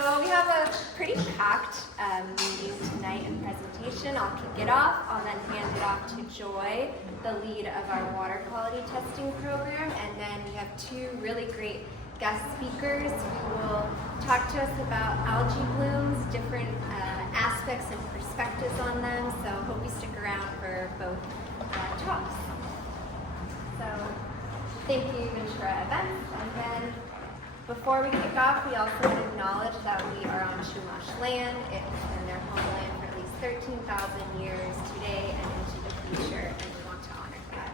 So we have a pretty packed meeting tonight and presentation. I'll kick it off. I'll then hand it off to Joy, the lead of our water quality testing program. And then we have two really great guest speakers who will talk to us about algae blooms, different aspects and perspectives on them. So hope you stick around for both talks. So thank you, Ventura Events. And then before we kick off, we also want to acknowledge that we are on Chumash land. It has been their homeland for at least 13,000 years today and into the future, and we want to honor that.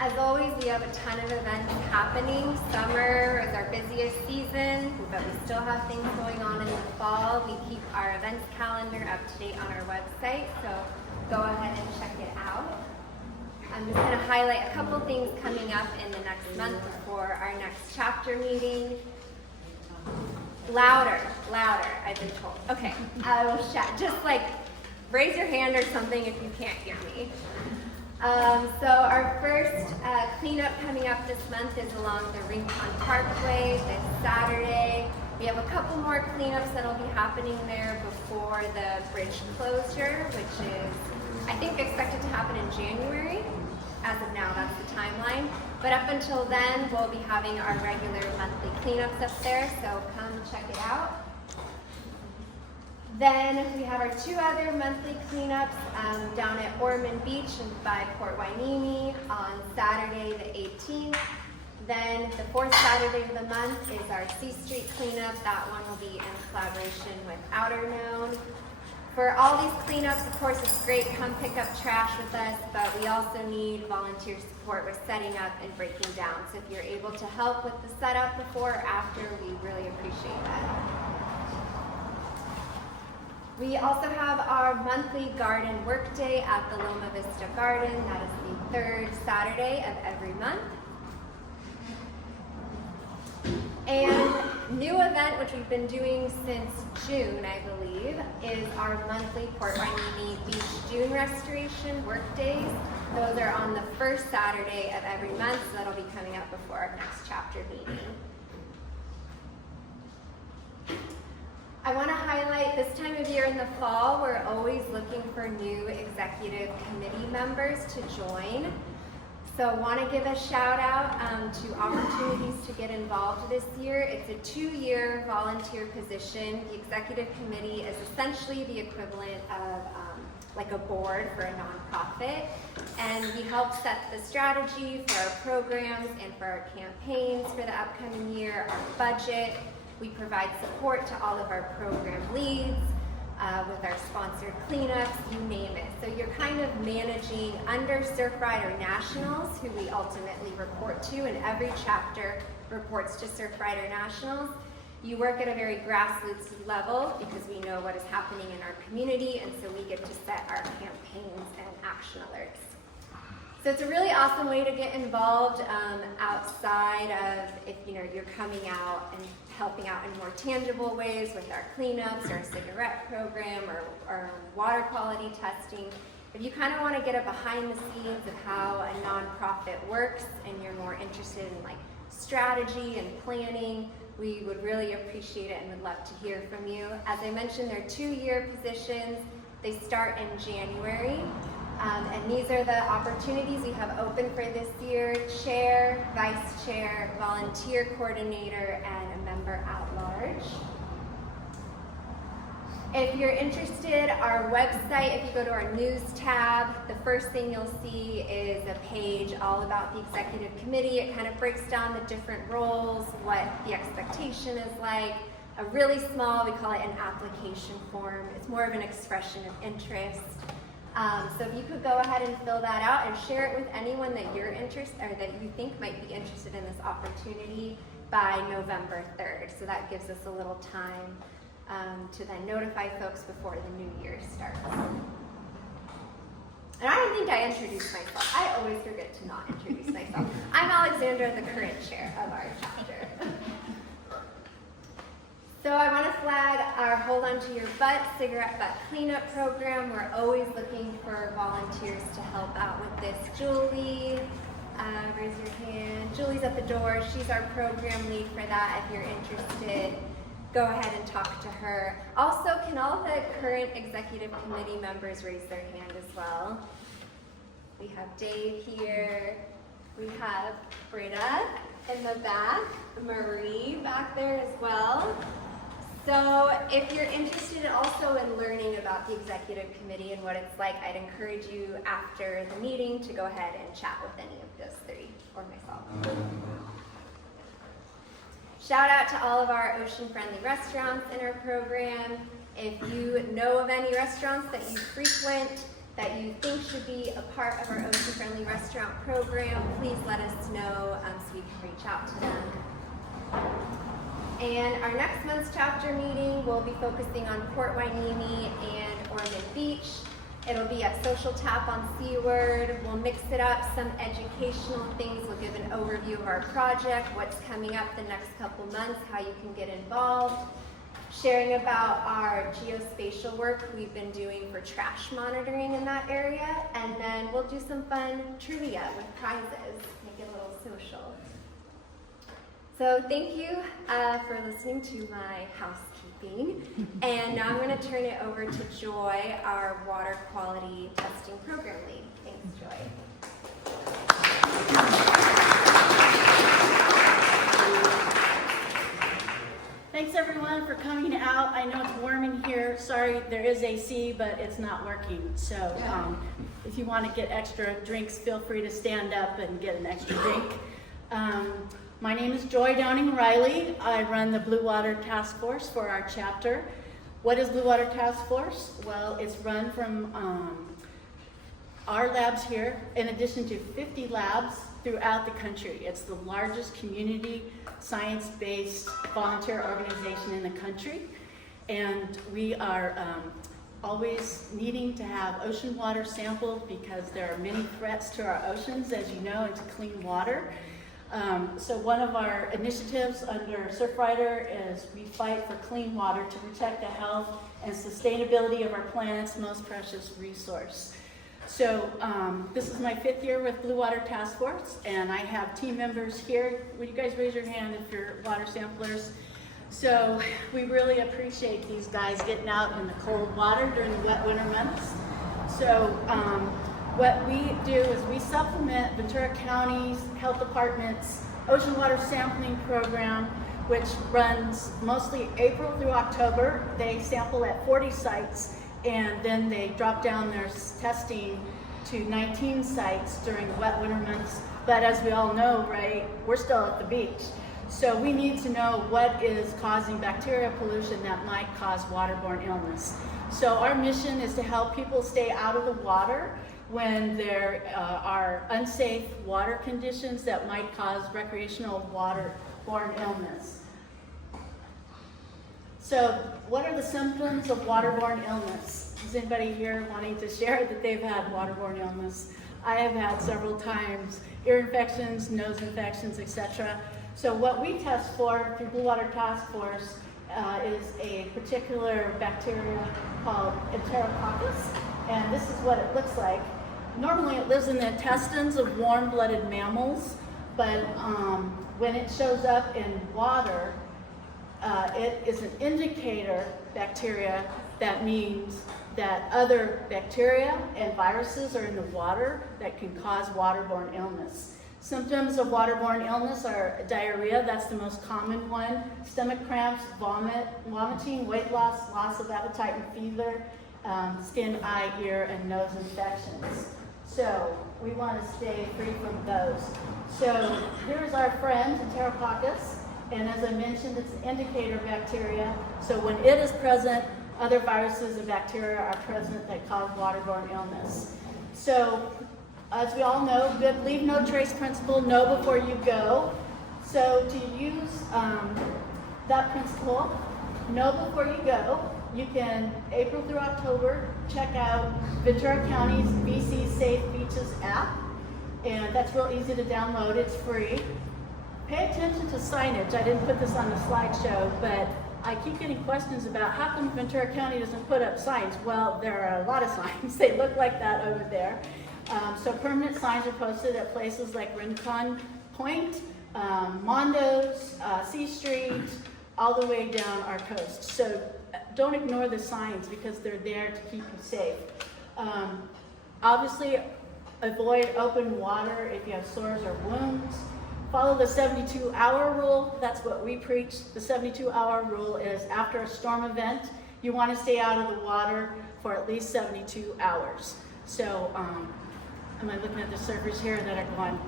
As always, we have a ton of events happening. Summer is our busiest season, but we still have things going on in the fall. We keep our events calendar up to date on our website, so go ahead and check it out. I'm just going to highlight a couple things coming up in the next month before our next chapter meeting. Louder, I've been told. Okay, I will shout. Just like raise your hand or something if you can't hear me. So our first cleanup coming up this month is along the Rincon Parkway this Saturday. We have a couple more cleanups that will be happening there before the bridge closure, which is, I think, expected to happen in January. As of now, that's the timeline. But up until then, we'll be having our regular monthly cleanups up there, so come check it out. Then we have our two other monthly cleanups down at Ormond Beach and by Port Hueneme on Saturday the 18th. Then the fourth Saturday of the month is our C Street cleanup. That one will be in collaboration with Outer Known. For all these cleanups, of course, it's great. Come pick up trash with us, but we also need volunteer support with setting up and breaking down. So if you're able to help with the setup before or after, we really appreciate that. We also have our monthly garden work day at the Loma Vista Garden. That is the third Saturday of every month. And new event, which we've been doing since June, I believe, is our monthly Port Hueneme Beach Dune Restoration work days. Those are on the first Saturday of every month, so that'll be coming up before our next chapter meeting. I want to highlight this time of year in the fall, we're always looking for new executive committee members to join. So I want to give a shout out to opportunities to get involved this year. It's a 2-year volunteer position. The executive committee is essentially the equivalent of like a board for a nonprofit. And we help set the strategy for our programs and for our campaigns for the upcoming year, our budget. We provide support to all of our program leads. With our sponsored cleanups, you name it. So you're kind of managing under Surfrider Nationals, who we ultimately report to, and every chapter reports to Surfrider Nationals. You work at a very grassroots level because we know what is happening in our community, and so we get to set our campaigns and action alerts. So it's a really awesome way to get involved outside of if you're coming out and helping out in more tangible ways with our cleanups or cigarette program or water quality testing. If you kind of want to get a behind the scenes of how a nonprofit works and you're more interested in like strategy and planning, we would really appreciate it and would love to hear from you. As I mentioned, they're 2-year positions. They start in January. And these are the opportunities we have open for this year: chair, vice chair, volunteer coordinator, and a member at large. If you're interested, our website, if you go to our news tab, the first thing you'll see is a page all about the executive committee. It kind of breaks down the different roles, what the expectation is like. A really small, we call it an application form. It's more of an expression of interest. So if you could go ahead and fill that out and share it with anyone that you're interested or that you think might be interested in this opportunity by November 3rd. So that gives us a little time to then notify folks before the new year starts. And I don't think I introduced myself. I always forget to not introduce myself. I'm Alexandra, the current chair of our chapter. So I want to flag our Hold On To Your Butt cigarette butt cleanup program. We're always looking for volunteers to help out with this. Julie, raise your hand. Julie's at the door. She's our program lead for that. If you're interested, go ahead and talk to her. Also, can all the current executive committee members raise their hand as well? We have Dave here. We have Britta in the back, Marie back there as well. So if you're interested also in learning about the executive committee and what it's like, I'd encourage you after the meeting to go ahead and chat with any of those three or myself. Shout out to all of our ocean-friendly restaurants in our program. If you know of any restaurants that you frequent that you think should be a part of our ocean-friendly restaurant program, please let us know so we can reach out to them. And our next month's chapter meeting will be focusing on Port Hueneme and Ormond Beach. It'll be at Social Tap on Seaward. We'll mix it up, some educational things. We'll give an overview of our project, what's coming up the next couple months, how you can get involved, sharing about our geospatial work we've been doing for trash monitoring in that area, and then we'll do some fun trivia with prizes, make it a little social. So thank you for listening to my housekeeping. And now I'm going to turn it over to Joy, our water quality testing program lead. Thanks, Joy. Thanks everyone for coming out. I know it's warm in here. Sorry, there is AC, but it's not working. So if you want to get extra drinks, feel free to stand up and get an extra drink. My name is Joy Downing-Riley. I run the Blue Water Task Force for our chapter. What is Blue Water Task Force? Well, it's run from our labs here, in addition to 50 labs throughout the country. It's the largest community science-based volunteer organization in the country. And we are always needing to have ocean water sampled because there are many threats to our oceans, as you know, and to clean water. So one of our initiatives under Surfrider is we fight for clean water to protect the health and sustainability of our planet's most precious resource. So this is my 5th year with Blue Water Task Force, and I have team members here. Would you guys raise your hand if you're water samplers? So we really appreciate these guys getting out in the cold water during the wet winter months. So what we do is we supplement Ventura County's Health Department's Ocean Water Sampling Program, which runs mostly April through October. They sample at 40 sites, and then they drop down their testing to 19 sites during the wet winter months. But as we all know, right, we're still at the beach. So we need to know what is causing bacteria pollution that might cause waterborne illness. So our mission is to help people stay out of the water when there are unsafe water conditions that might cause recreational waterborne illness. So what are the symptoms of waterborne illness? Is anybody here wanting to share that they've had waterborne illness? I have had several times, ear infections, nose infections, etc. So what we test for through Blue Water Task Force is a particular bacteria called Enterococcus, and this is what it looks like. Normally it lives in the intestines of warm-blooded mammals, but when it shows up in water, it is an indicator bacteria. That means that other bacteria and viruses are in the water that can cause waterborne illness. Symptoms of waterborne illness are diarrhea, that's the most common one, stomach cramps, vomiting, weight loss, loss of appetite and fever, skin, eye, ear, and nose infections. So we want to stay free from those. So here's our friend, Enterococcus, and as I mentioned, it's an indicator bacteria. So when it is present, other viruses and bacteria are present that cause waterborne illness. So as we all know, good leave no trace principle, know before you go. So to use that principle, know before you go, you can, April through October, check out Ventura County's BC Safe Beaches app, and that's real easy to download, it's free. Pay attention to signage. I didn't put this on the slideshow, but I keep getting questions about how come Ventura County doesn't put up signs. Well, there are a lot of signs. They look like that over there. So permanent signs are posted at places like Rincon Point, Mondo's, C Street, all the way down our coast. So don't ignore the signs because they're there to keep you safe. Obviously, avoid open water if you have sores or wounds. Follow the 72-hour rule. That's what we preach. The 72-hour rule is after a storm event, you want to stay out of the water for at least 72 hours. So, am I looking at the surfers here that are going,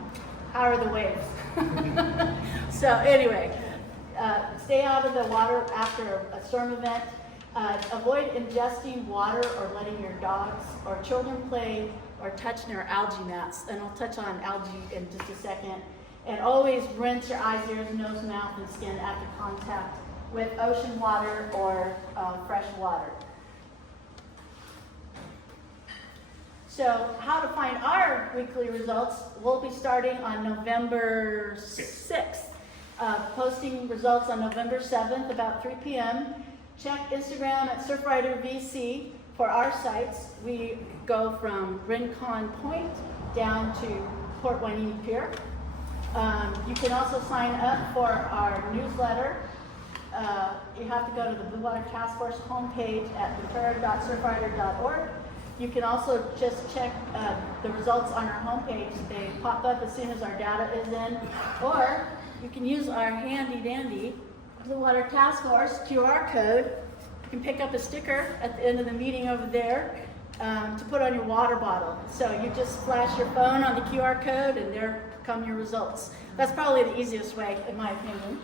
how are the waves? So anyway, stay out of the water after a storm event. Avoid ingesting water or letting your dogs or children play or touch near algae mats. And I'll touch on algae in just a second. And always rinse your eyes, ears, nose, mouth, and skin after contact with ocean water or fresh water. So how to find our weekly results, we'll be starting on November 6th. Posting results on November 7th, about 3 p.m. Check Instagram at SurfriderVC for our sites. We go from Rincon Point down to Port Hueneme Pier. You can also sign up for our newsletter. You have to go to the Blue Water Task Force homepage at ventura.surfrider.org. You can also just check the results on our homepage. They pop up as soon as our data is in. Or you can use our handy dandy Blue Water Task Force QR code. You can pick up a sticker at the end of the meeting over there to put on your water bottle. So you just flash your phone on the QR code and there come your results. That's probably the easiest way, in my opinion.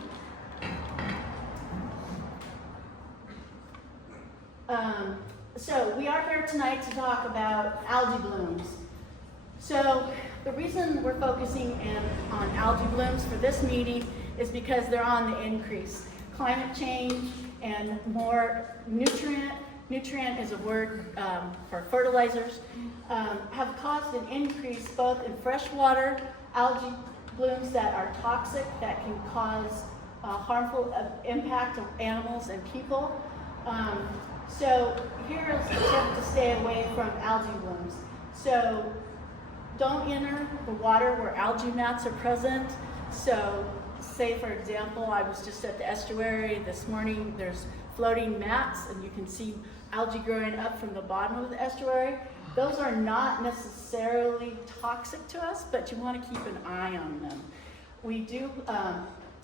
So we are here tonight to talk about algae blooms. So the reason we're focusing on algae blooms for this meeting is because they're on the increase. Climate change and more nutrient is a word for fertilizers, have caused an increase both in freshwater algae blooms that are toxic, that can cause harmful impact of animals and people. So here is a tip to stay away from algae blooms. So don't enter the water where algae mats are present. So say, for example, I was just at the estuary this morning. There's floating mats, and you can see algae growing up from the bottom of the estuary. Those are not necessarily toxic to us, but you want to keep an eye on them. We do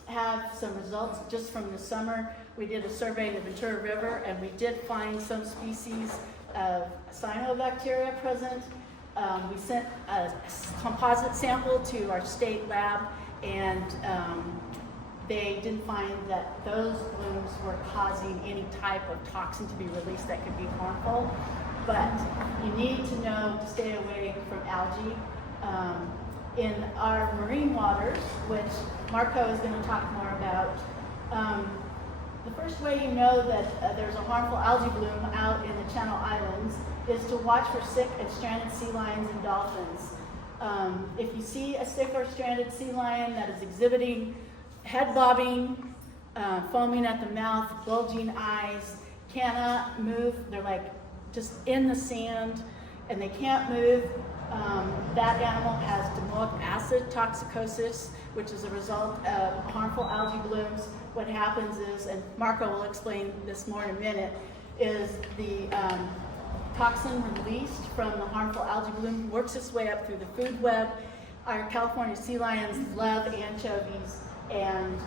have some results just from the summer. We did a survey of the Ventura River, and we did find some species of cyanobacteria present. We sent a composite sample to our state lab, and they didn't find that those blooms were causing any type of toxin to be released that could be harmful. But you need to know to stay away from algae. In our marine waters, which Marco is going to talk more about, the first way you know that there's a harmful algae bloom out in the Channel Islands is to watch for sick and stranded sea lions and dolphins. If you see a sick or stranded sea lion that is exhibiting head bobbing, foaming at the mouth, bulging eyes, cannot move, they're like just in the sand and they can't move, that animal has domoic acid toxicosis, which is a result of harmful algae blooms. What happens is, and Marco will explain this more in a minute, is the toxin released from the harmful algae bloom works its way up through the food web. Our California sea lions love anchovies, and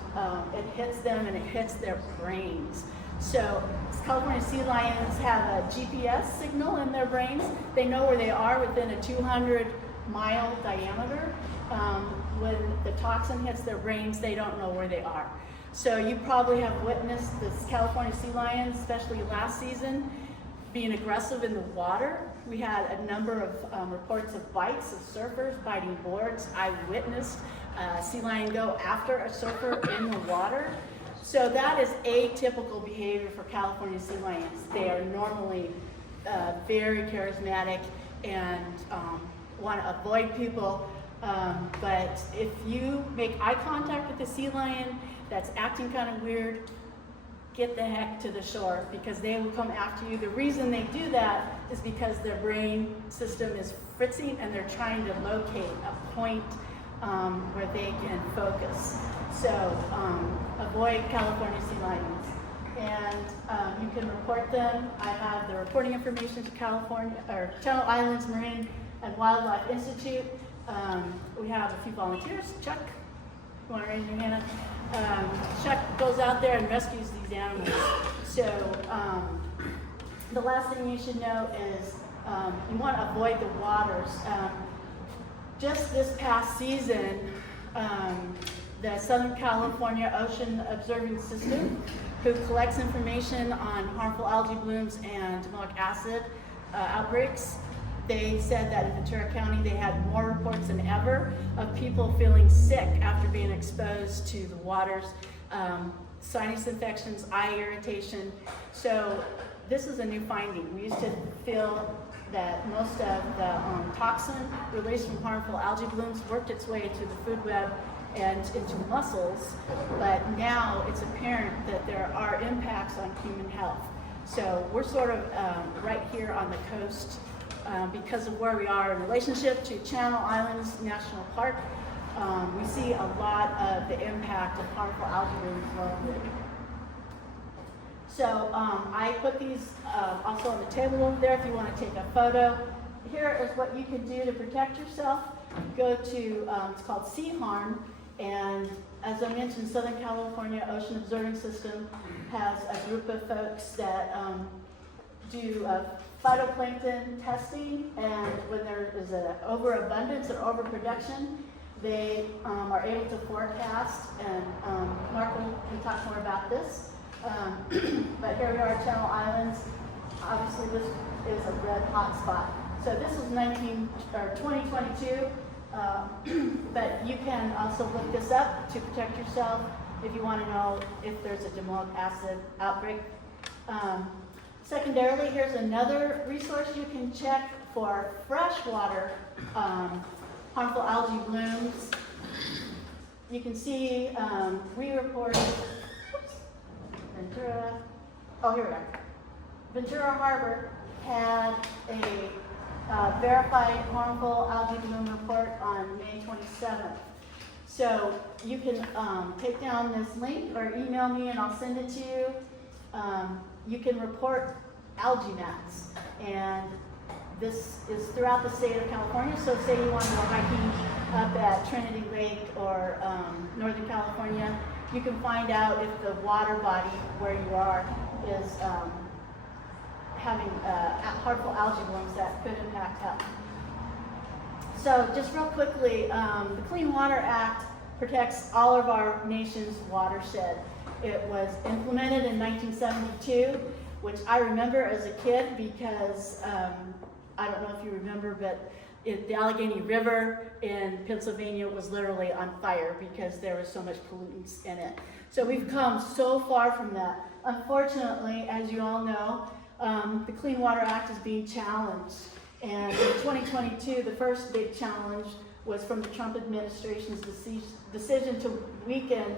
it hits them and it hits their brains. So California sea lions have a GPS signal in their brains. They know where they are within a 200-mile diameter. When the toxin hits their brains, they don't know where they are. So you probably have witnessed this California sea lions, especially last season, being aggressive in the water. We had a number of reports of bites of surfers biting boards. I witnessed a sea lion go after a surfer in the water. So that is atypical behavior for California sea lions. They are normally very charismatic and want to avoid people. But if you make eye contact with a sea lion that's acting kind of weird, get the heck to the shore, because they will come after you. The reason they do that is because their brain system is fritzing and they're trying to locate a point where they can focus. So avoid California sea lions. And you can report them. I have the reporting information to California or Channel Islands Marine and Wildlife Institute. We have a few volunteers. Chuck, you want to raise your hand? Chuck goes out there and rescues these animals. So the last thing you should know is you want to avoid the waters. Just this past season, the Southern California Ocean Observing System, who collects information on harmful algae blooms and domoic acid outbreaks, they said that in Ventura County they had more reports than ever of people feeling sick after being exposed to the waters, sinus infections, eye irritation. So this is a new finding. We used to feel that most of the toxin released from harmful algae blooms worked its way into the food web and into mussels, but now it's apparent that there are impacts on human health. So we're sort of right here on the coast because of where we are in relationship to Channel Islands National Park. We see a lot of the impact of harmful algae blooms locally. So I put these also on the table over there if you want to take a photo. Here is what you can do to protect yourself. Go to, it's called Sea Harm, and as I mentioned, Southern California Ocean Observing System has a group of folks that do phytoplankton testing, and when there is an overabundance or overproduction, they are able to forecast, and Mark can talk more about this. But here we are at Channel Islands. Obviously this is a red hot spot. So this is 2022, but you can also look this up to protect yourself if you want to know if there's a domoic acid outbreak. Secondarily, here's another resource you can check for freshwater harmful algae blooms. You can see we reported Ventura, oh here we are. Ventura Harbor had a verified harmful algae bloom report on May 27th. So you can take down this link or email me and I'll send it to you. You can report algae mats, and this is throughout the state of California. So say you want to go hiking up at Trinity Lake or Northern California, you can find out if the water body where you are is having harmful algae blooms that could impact health. So just real quickly, the Clean Water Act protects all of our nation's watershed. It was implemented in 1972, which I remember as a kid because I don't know if you remember, but the Allegheny River in Pennsylvania was literally on fire because there was so much pollutants in it. So we've come so far from that. Unfortunately, as you all know, the Clean Water Act is being challenged. And in 2022, the first big challenge was from the Trump administration's decision to weaken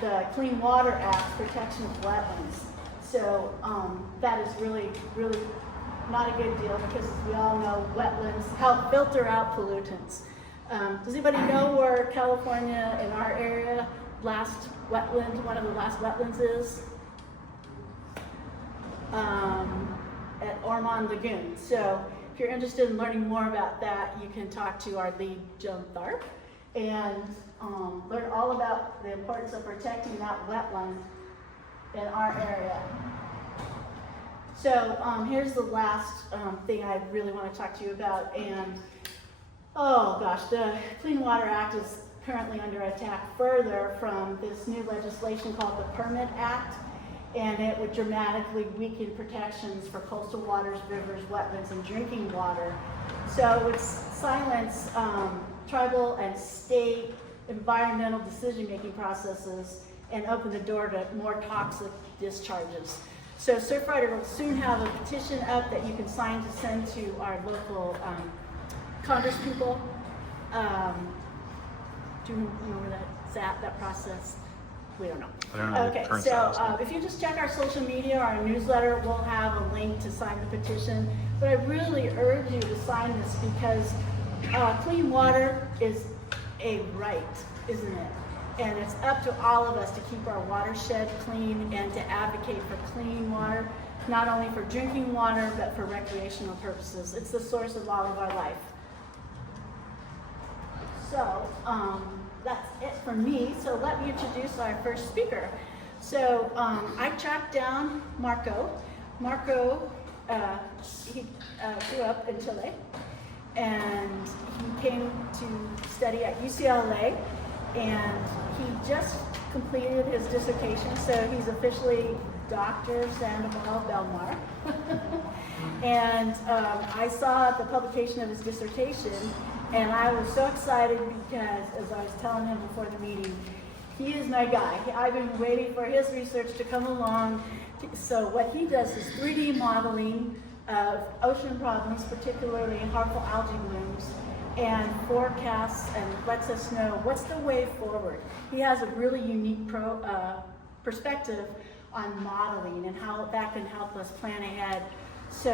the Clean Water Act protection of wetlands. So that is really, really not a good deal because we all know wetlands help filter out pollutants. Does anybody know where California in our area last wetland, one of the last wetlands is? At Ormond Lagoon. So if you're interested in learning more about that, you can talk to our lead, Joan Tharp, and learn all about the importance of protecting that wetland in our area. So here's the last thing I really want to talk to you about, and oh gosh, the Clean Water Act is currently under attack further from this new legislation called the Permit Act, and it would dramatically weaken protections for coastal waters, rivers, wetlands, and drinking water. So it would silence tribal and state environmental decision-making processes and open the door to more toxic discharges. So Surfrider will soon have a petition up that you can sign to send to our local congresspeople. Do you know where that's at, that process? We don't know. I don't know the Okay, current so status. if you just check our social media, our newsletter, we'll have a link to sign the petition. But I really urge you to sign this because clean water is a right, isn't it? And it's up to all of us to keep our watershed clean and to advocate for clean water, not only for drinking water, but for recreational purposes. It's the source of all of our life. So that's it for me. So let me introduce our first speaker. So I tracked down Marco. Marco, he grew up in Chile, and he came to study at UCLA, and he just completed his dissertation, so he's officially Dr. Sandoval Belmar. And I saw the publication of his dissertation, and I was so excited because, as I was telling him before the meeting, he is my guy. I've been waiting for his research to come along. So what he does is 3D modeling of ocean problems, particularly harmful algae blooms, and forecasts and lets us know what's the way forward. He has a really unique perspective on modeling and how that can help us plan ahead. So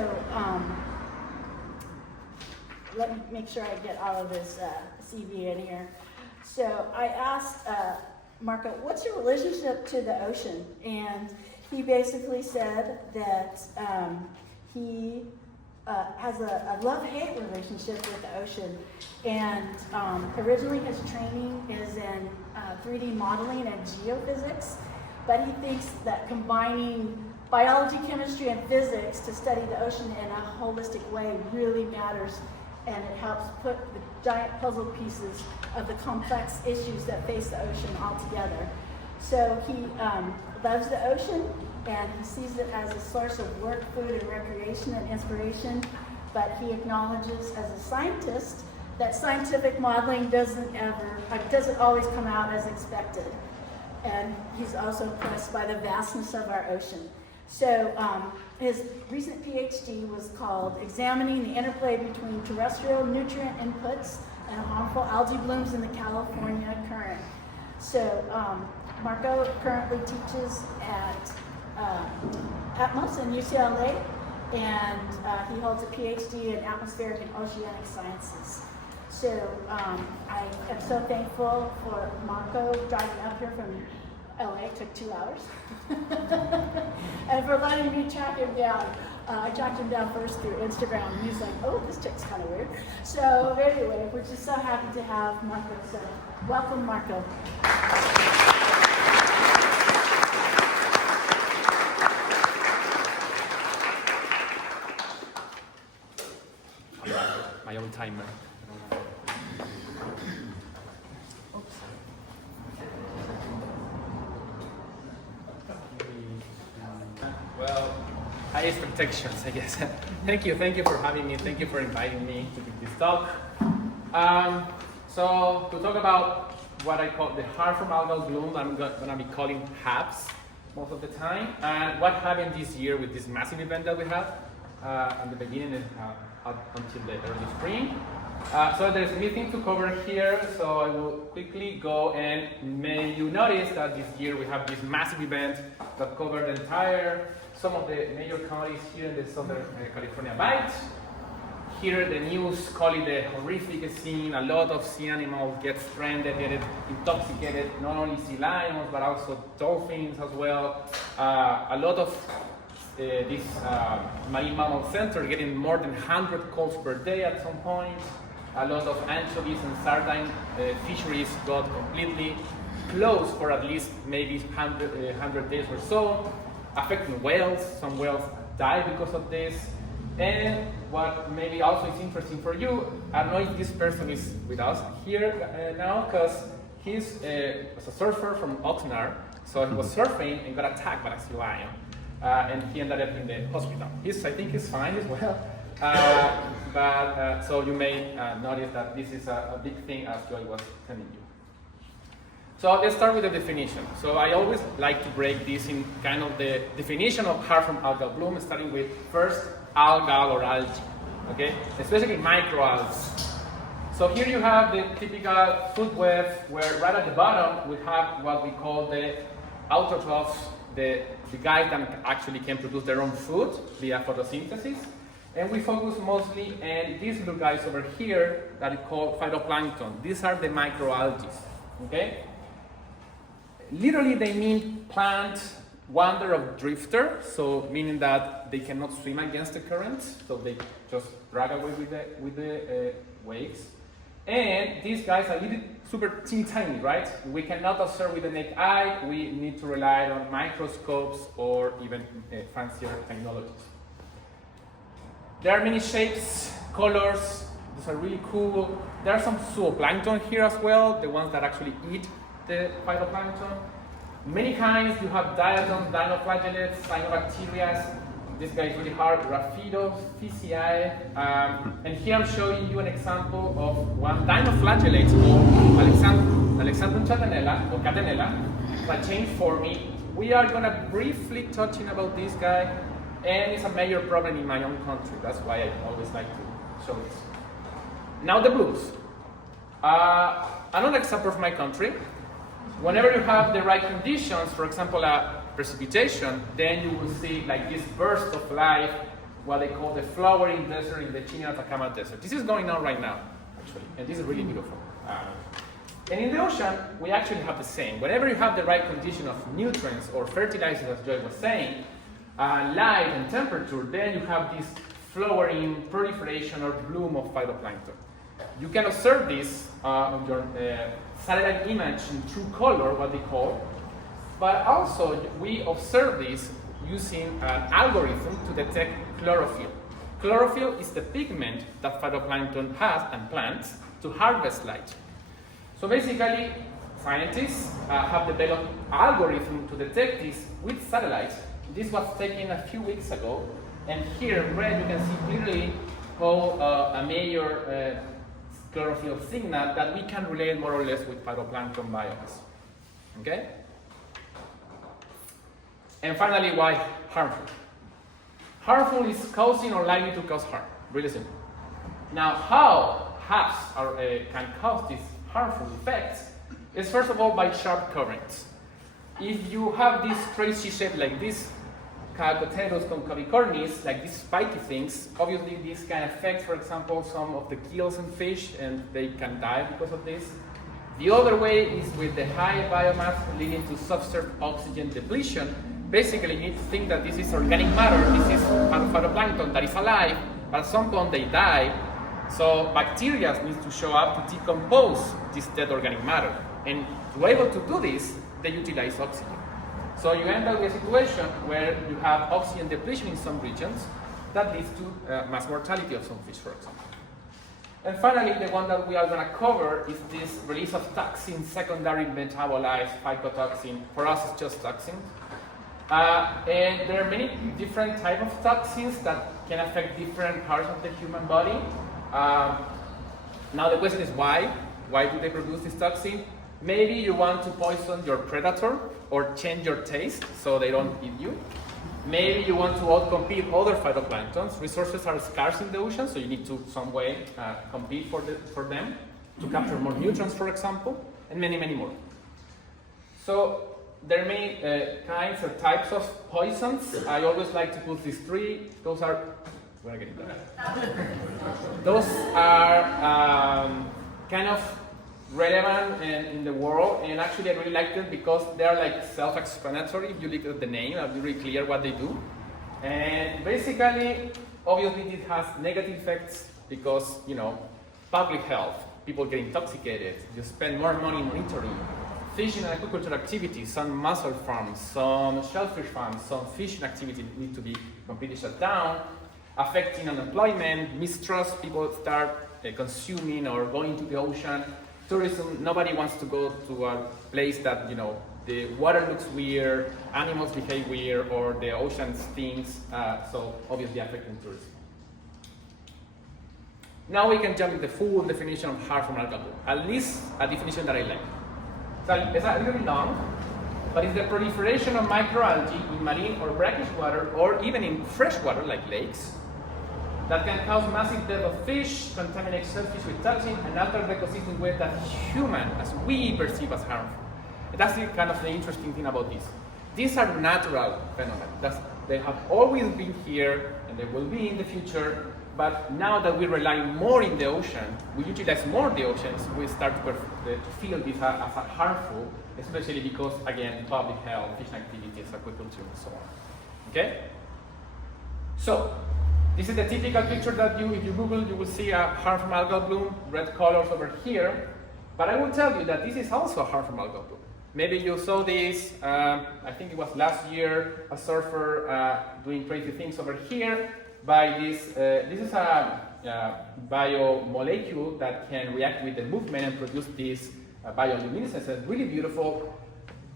let me make sure I get all of his CV in here. So I asked Marco, what's your relationship to the ocean? And he basically said that he has a love-hate relationship with the ocean. And originally his training is in 3D modeling and geophysics, but he thinks that combining biology, chemistry, and physics to study the ocean in a holistic way really matters, and it helps put the giant puzzle pieces of the complex issues that face the ocean all together. So he loves the ocean, and he sees it as a source of work, food, and recreation and inspiration, but he acknowledges as a scientist that scientific modeling doesn't always come out as expected. And he's also impressed by the vastness of our ocean. So his recent PhD was called Examining the Interplay Between Terrestrial Nutrient Inputs and Harmful Algae Blooms in the California Current. So Marco currently teaches at Atmos in UCLA, and he holds a PhD in Atmospheric and Oceanic Sciences. So I am so thankful for Marco driving up here from LA. It took 2 hours. And for letting me track him down. I tracked him down first through Instagram, and he's like, oh, this chick's kind of weird. So anyway, we're just so happy to have Marco. So welcome, Marco. My own timer. Well, high expectations, I guess. Thank you for having me. Thank you for inviting me to give this talk. So to talk about what I call the harmful algal bloom, I'm gonna be calling HABs most of the time. And what happened this year with this massive event that we have at the beginning and until the early spring. So there's many things to cover here, so I will quickly go, and may you notice that this year we have this massive event that covered some of the major counties here in the Southern California Bight. Here the news call it the horrific scene. A lot of sea animals get stranded, get intoxicated, not only sea lions but also dolphins as well. A lot of this marine mammal center getting more than 100 calls per day at some point. A lot of anchovies and sardine fisheries got completely closed for at least maybe 100 days or so, affecting whales. Some whales die because of this. And what maybe also is interesting for you, I don't know if this person is with us here now, because he's was a surfer from Oxnard, so he was surfing and got attacked by a sea lion. And he ended up in the hospital. I think he's fine as well. But so you may notice that this is a big thing, as Joy was telling you. So let's start with the definition. So I always like to break this in kind of the definition of harmful algal bloom, starting with first algal or algae, okay? Especially microalgae. So here you have the typical food web, where right at the bottom we have what we call the autotrophs, the guys that actually can produce their own food via photosynthesis. And we focus mostly on these little guys over here that are called phytoplankton. These are the microalgae, okay? Literally, they mean plant wanderer or drifter, so meaning that they cannot swim against the current, so they just drag away with the waves. And these guys are little, super teeny tiny, right? We cannot observe with the naked eye. We need to rely on microscopes or even fancier technologies. There are many shapes, colors. These are really cool. There are some zooplankton here as well, the ones that actually eat the phytoplankton. Many kinds. You have diatoms, dinoflagellates, cyanobacteria. This guy is really hard, Rhaphidophisiae. And here I'm showing you an example of one dinoflagellate called Alexandra catenella, or catenella, that changed for me. We are going to briefly touching about this guy, and it's a major problem in my own country. That's why I always like to show this. Now the blooms. Another example of my country. Whenever you have the right conditions, for example, precipitation, then you will see like this burst of life, what they call the flowering desert in the Chilean Atacama Desert. This is going on right now, actually, and this is really beautiful. And in the ocean, we actually have the same. Whenever you have the right condition of nutrients or fertilizers, as Joy was saying, light and temperature, then you have this flowering proliferation or bloom of phytoplankton. You can observe this on your satellite image in true color, what they call. But also, we observe this using an algorithm to detect chlorophyll. Chlorophyll is the pigment that phytoplankton has and plants to harvest light. So basically, scientists have developed an algorithm to detect this with satellites. This was taken a few weeks ago, and here in red you can see clearly how a major chlorophyll signal that we can relate more or less with phytoplankton biomass. Okay? And finally, why harmful? Harmful is causing or likely to cause harm. Really simple. Now, how HAPs can cause these harmful effects is first of all by sharp currents. If you have this crazy shape like this, Cacoteros concavicornis, like these spiky things, obviously this can affect, for example, some of the gills in fish, and they can die because of this. The other way is with the high biomass leading to subsurface oxygen depletion. Basically, you need to think that this is organic matter, this is phytoplankton that is alive, but at some point they die. So bacteria need to show up to decompose this dead organic matter. And to be able to do this, they utilize oxygen. So you end up with a situation where you have oxygen depletion in some regions that leads to mass mortality of some fish, for example. And finally, the one that we are going to cover is this release of toxins, secondary metabolized phytotoxin. For us, it's just toxin. And there are many different types of toxins that can affect different parts of the human body. Now the question is why? Why do they produce this toxin? Maybe you want to poison your predator or change your taste so they don't eat you. Maybe you want to outcompete other phytoplanktons. Resources are scarce in the ocean, so you need to some way compete for them to capture more nutrients, for example, and many, many more. So there are many kinds or types of poisons. I always like to put these three. Those are, we're getting there. Those are kind of relevant in the world, and actually I really like them because they are like self-explanatory. If you look at the name, it'll be really clear what they do. And basically, obviously it has negative effects because, you know, public health, people get intoxicated, you spend more money monitoring. Fishing and aquaculture activities, some mussel farms, some shellfish farms, some fishing activities need to be completely shut down, affecting unemployment, mistrust, people start consuming or going to the ocean. Tourism, nobody wants to go to a place that, you know, the water looks weird, animals behave weird, or the ocean stinks, so obviously affecting tourism. Now we can jump to the full definition of harmful algal bloom, at least a definition that I like. So it's a little bit long, but it's the proliferation of microalgae in marine or brackish water, or even in fresh water like lakes, that can cause massive death of fish, contaminate shellfish with toxin, and alter the ecosystem way that human, as we perceive as harmful. That's the kind of the interesting thing about this. These are natural phenomena. They have always been here, and they will be in the future. But now that we rely more in the ocean, we utilize more the oceans, we start to feel this as harmful, especially because, again, public health, fishing activities, aquaculture, and so on. Okay? So, this is the typical picture that if you Google, you will see a harmful algal bloom, red colors over here. But I will tell you that this is also a harmful algal bloom. Maybe you saw this, I think it was last year, a surfer doing crazy things over here by this. This is a biomolecule that can react with the movement and produce this bioluminescence. It's really beautiful.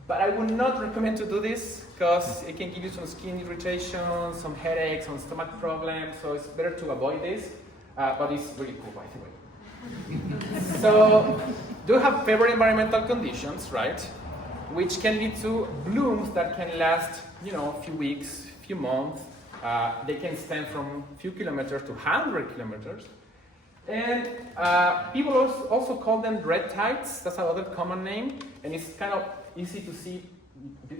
But I would not recommend to do this because it can give you some skin irritation, some headaches, some stomach problems. So it's better to avoid this. But it's really cool, by the way. So, do have favorable environmental conditions, right? Which can lead to blooms that can last, a few weeks, few months. They can span from a few kilometers to 100 kilometers. And people also call them red tides. That's another common name. And it's kind of easy to see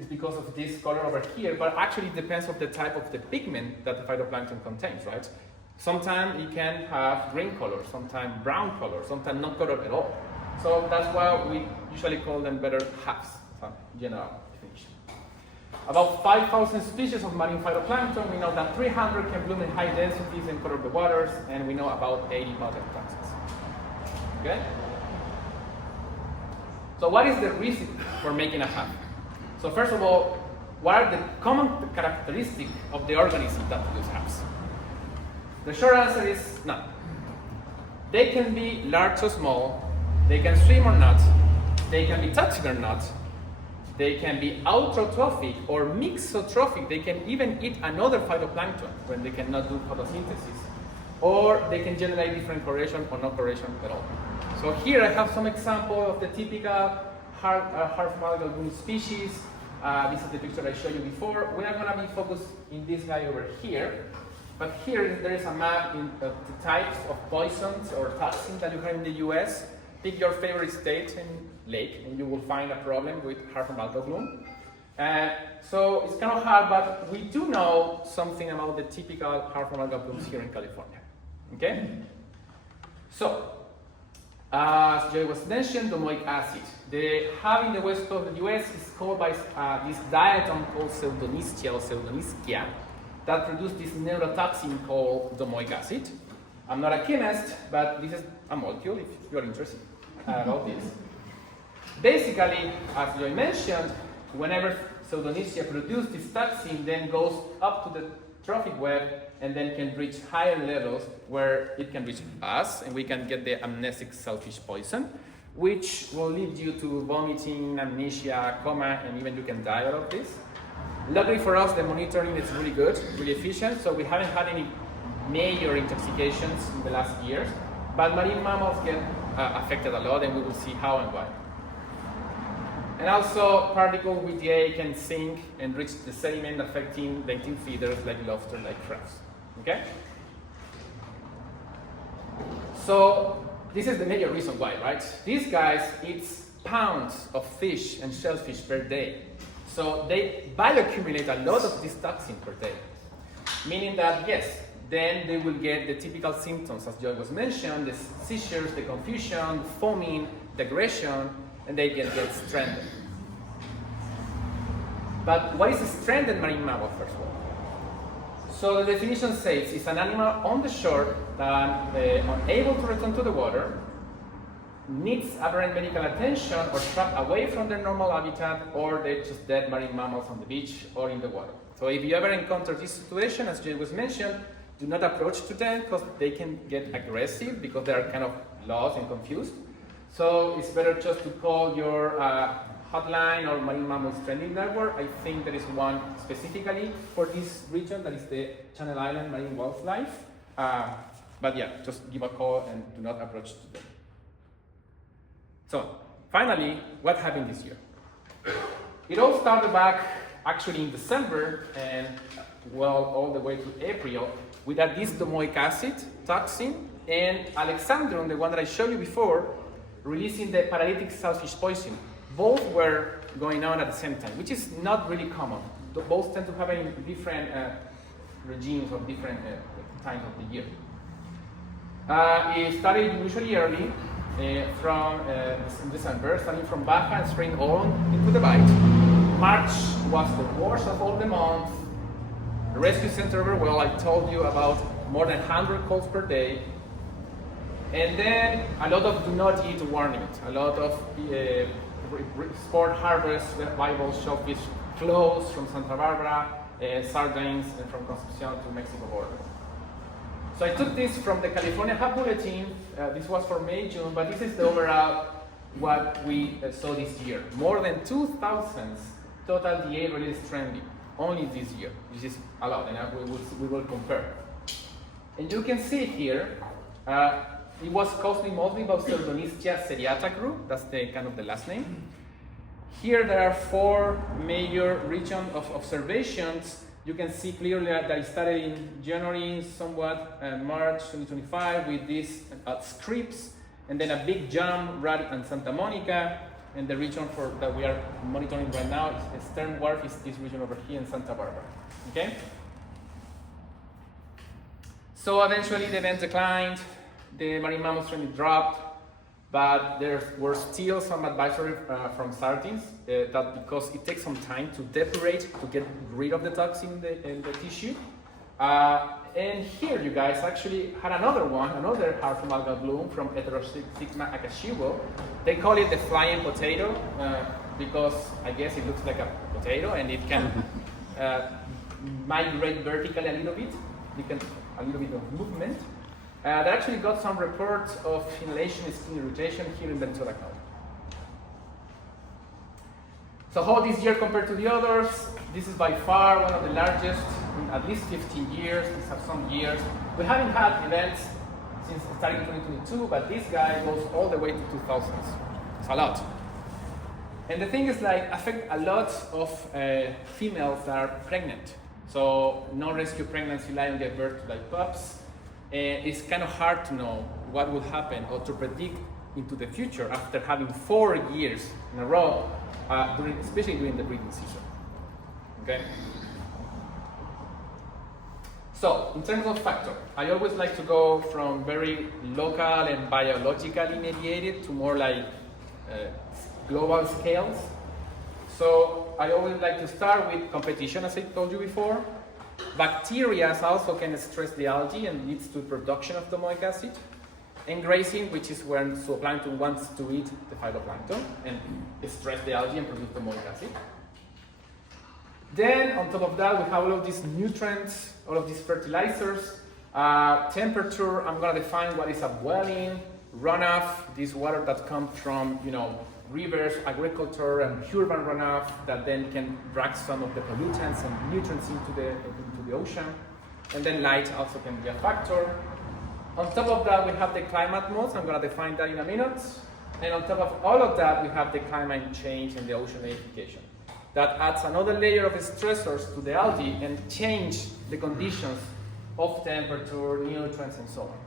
because of this color over here, but actually it depends on the type of the pigment that the phytoplankton contains, right? Sometimes it can have green color, sometimes brown color, sometimes not color at all. So that's why we usually call them better halves, general definition. About 5,000 species of marine phytoplankton. We know that 300 can bloom in high densities and color the waters, and we know about 80 mother plants. Okay? So what is the reason for making a hub? So first of all, what are the common characteristics of the organisms that produce hubs? The short answer is none. They can be large or small, they can swim or not, they can be toxic or not, they can be autotrophic or mixotrophic, they can even eat another phytoplankton when they cannot do photosynthesis, or they can generate different coloration or no coloration at all. So here I have some example of the typical harmful algal bloom species. This is the picture I showed you before. We are going to be focused in this guy over here. But here there is a map in the types of poisons or toxins that you have in the US. Pick your favorite state and lake, and you will find a problem with harmful algal bloom. So it's kind of hard, but we do know something about the typical harmful algal blooms here in California. Okay? So, as Joy was mentioned, domoic acid. The hub in the west of the US is called by this diatom called pseudonistia or pseudoniscia that produces this neurotoxin called domoic acid. I'm not a chemist, but this is a molecule if you're interested about this. Basically, as Joy mentioned, whenever pseudonistia produces this toxin, then goes up to the trophic web and then can reach higher levels where it can reach us and we can get the amnesic shellfish poison, which will lead you to vomiting, amnesia, coma, and even you can die out of this. Luckily for us, the monitoring is really good, really efficient, so we haven't had any major intoxications in the last years, but marine mammals get affected a lot, and we will see how and why. And also, particles with the A can sink and reach the sediment, affecting benthic feeders like lobster, like crabs. Okay? So, this is the major reason why, right? These guys eat pounds of fish and shellfish per day. So, they bioaccumulate a lot of this toxin per day. Meaning that, yes, then they will get the typical symptoms, as Joy was mentioned, the seizures, the confusion, foaming, the aggression, and they can get stranded. But what is a stranded marine mammal, first of all? So the definition says it's an animal on the shore that unable to return to the water, needs aberrant medical attention or trapped away from their normal habitat, or they're just dead marine mammals on the beach or in the water. So if you ever encounter this situation, as Jay was mentioned, do not approach to them because they can get aggressive because they are kind of lost and confused. So it's better just to call your hotline or Marine Mammals Training Network. I think there is one specifically for this region, that is the Channel Island Marine Wildlife. But yeah, just give a call and do not approach to them. So finally, what happened this year? It all started back actually in December and well all the way to April with this domoic acid toxin and Alexandra, the one that I showed you before, releasing the paralytic shellfish poison. both were going on at the same time, which is not really common. Both tend to happen in different regimes or different times of the year. It started usually early, from December, starting from Baja and spreading on into the Bight. March was the worst of all the months. The rescue center overwhelmed. I told you about more than 100 calls per day. And then a lot of do not eat warnings, a lot of sport harvest, Bibles, shellfish, clothes from Santa Barbara, sardines, and from Concepcion to Mexico border. So I took this from the California Hub Bulletin. This was for May, June, but this is the overall what we saw this year. More than 2,000 total DA-related stranding only this year, which is a lot, and we will compare. And you can see here, it was caused mostly by Pseudonistia seriata group. That's the kind of the last name. Here there are 4 major regions of observations. You can see clearly that it started in January, somewhat March 2025 with these scripts, and then a big jump right in Santa Monica, and the region that we are monitoring right now is Stern Wharf, is this region over here in Santa Barbara. Okay. So eventually the event declined, the marine mammal stranding dropped, but there were still some advisory from sardines that because it takes some time to depurate, to get rid of the toxin in the tissue. And here you guys actually had another heart from algal bloom from Heterosigma akashiwo. They call it the flying potato because I guess it looks like a potato and it can migrate vertically a little bit. It can a little bit of movement. They actually got some reports of inhalation and skin irritation here in Ventura County. So how this year compared to the others? This is by far one of the largest in at least 15 years. These have some years. We haven't had events since starting 2022, but this guy goes all the way to 2000s. It's a lot. And the thing is, like, affect a lot of females that are pregnant. So non-rescue pregnancy lion give birth to like pups. It's kind of hard to know what will happen or to predict into the future after having 4 years in a row, especially during the breeding season. Okay. So, in terms of factor, I always like to go from very local and biologically mediated to more like global scales. So, I always like to start with competition, as I told you before. Bacteria also can stress the algae and leads to production of domoic acid. And grazing, which is when zooplankton wants to eat the phytoplankton and stress the algae and produce domoic acid. Then, on top of that, we have all of these nutrients, all of these fertilizers. Temperature, I'm going to define what is upwelling, runoff, this water that comes from, rivers, agriculture, and urban runoff that then can drag some of the pollutants and nutrients into the ocean. And then light also can be a factor. On top of that, we have the climate modes. I'm going to define that in a minute. And on top of all of that, we have the climate change and the ocean acidification. That adds another layer of stressors to the algae and change the conditions of temperature, nutrients, and so on.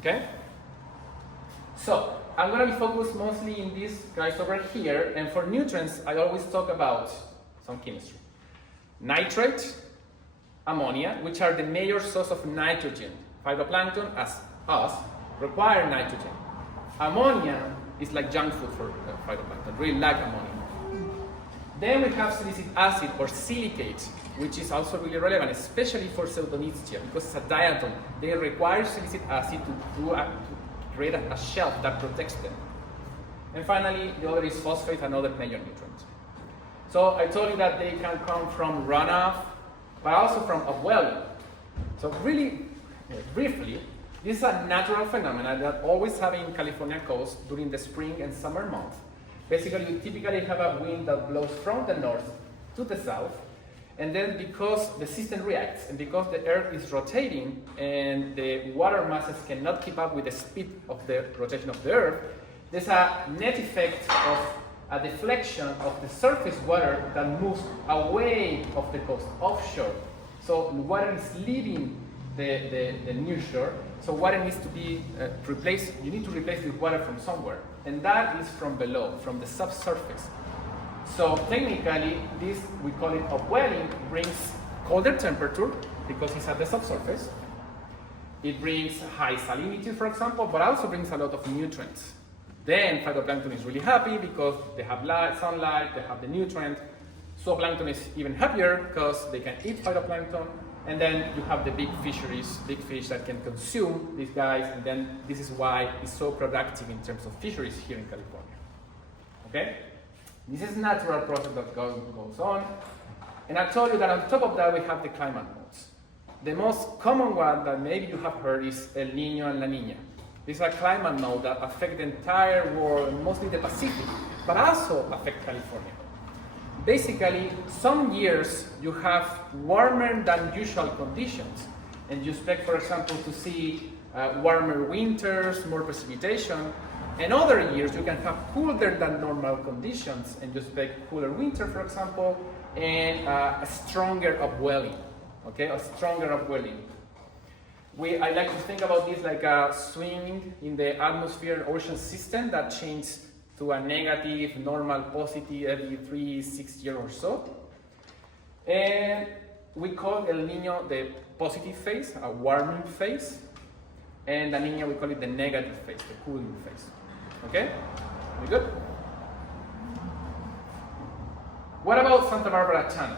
Okay? So, I'm going to be focused mostly in these guys over here, and for nutrients, I always talk about some chemistry. Nitrate, ammonia, which are the major source of nitrogen. Phytoplankton, as us, require nitrogen. Ammonia is like junk food for phytoplankton, really like ammonia. Then we have silicic acid or silicate, which is also really relevant, especially for Pseudonistia, because it's a diatom. They require silicic acid to create a shelf that protects them. And finally, the other is phosphate, another major nutrient. So I told you that they can come from runoff, but also from upwelling. So really, briefly, this is a natural phenomenon that always happens in California coast during the spring and summer months. Basically, you typically have a wind that blows from the north to the south, and then because the system reacts, and because the Earth is rotating, and the water masses cannot keep up with the speed of the rotation of the Earth, there's a net effect of a deflection of the surface water that moves away of the coast, offshore. So water is leaving the near shore. So water needs to be replaced. You need to replace this water from somewhere, and that is from below, from the subsurface. So technically, this, we call it upwelling, brings colder temperature because it's at the subsurface. It brings high salinity, for example, but also brings a lot of nutrients. Then phytoplankton is really happy because they have light, sunlight, they have the nutrient. Zooplankton is even happier because they can eat phytoplankton. And then you have the big fisheries, big fish that can consume these guys. And then this is why it's so productive in terms of fisheries here in California. Okay? This is a natural process that goes on. And I told you that on top of that, we have the climate modes. The most common one that maybe you have heard is El Niño and La Niña. These are climate modes that affect the entire world, mostly the Pacific, but also affect California. Basically, some years you have warmer than usual conditions, and you expect, for example, to see warmer winters, more precipitation. And other years you can have cooler than normal conditions, and you expect cooler winter, for example, and a stronger upwelling. Okay, a stronger upwelling. I like to think about this like a swing in the atmosphere and ocean system that changes to a negative, normal, positive every 3-6 years or so. And we call El Niño the positive phase, a warming phase. And La Niña, we call it the negative phase, the cooling phase. Okay? We good? What about Santa Barbara Channel?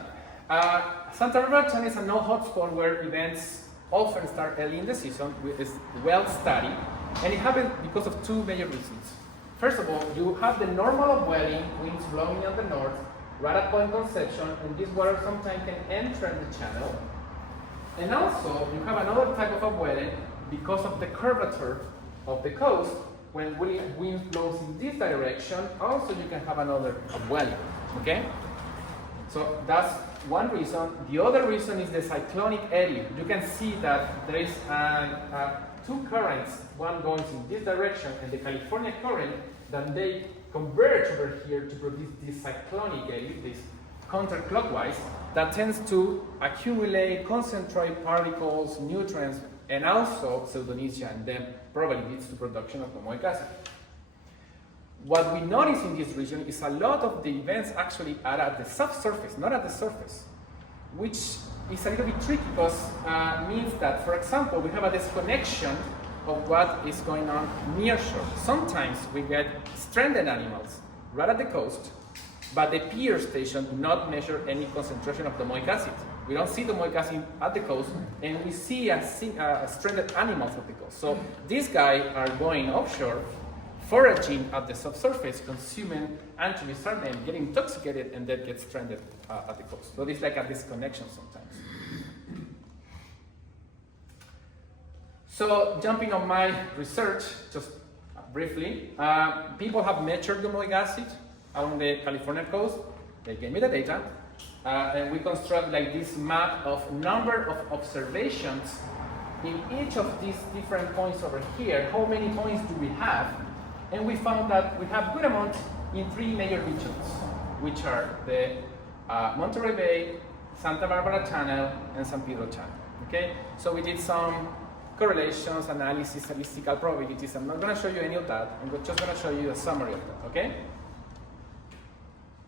Santa Barbara Channel is a no hotspot where events often start early in the season. It's well studied, and it happens because of two major reasons. First of all, you have the normal upwelling, winds blowing on the north, right at Point Conception, and this water sometimes can enter the channel. And also, you have another type of upwelling because of the curvature of the coast. When wind blows in this direction, also you can have another upwelling. Okay? So that's one reason. The other reason is the cyclonic area. You can see that there is two currents, one going in this direction and the California current, then they converge over here to produce this cyclonic area, this counterclockwise, that tends to accumulate, concentrate particles, nutrients, and also pseudonesia, and then probably leads to production of domoic acid. What we notice in this region is a lot of the events actually are at the subsurface, not at the surface, which is a little bit tricky because means that, for example, we have a disconnection of what is going on near shore. Sometimes we get stranded animals right at the coast, but the pier station do not measure any concentration of domoic acid. We don't see domoic acid at the coast, and we see stranded animals at the coast. So these guys are going offshore, foraging at the subsurface, consuming anchovies, and getting intoxicated, and then get stranded at the coast. So it's like a disconnection sometimes. So jumping on my research, just briefly, people have measured domoic acid along the California coast. They gave me the data, and we construct like this map of number of observations in each of these different points over here. How many points do we have? And we found that we have good amount in three major regions, which are the Monterey Bay, Santa Barbara Channel, and San Pedro Channel. Okay, so we did some correlations, analysis, statistical probabilities. I'm not going to show you any of that. I'm just going to show you a summary of that. Okay.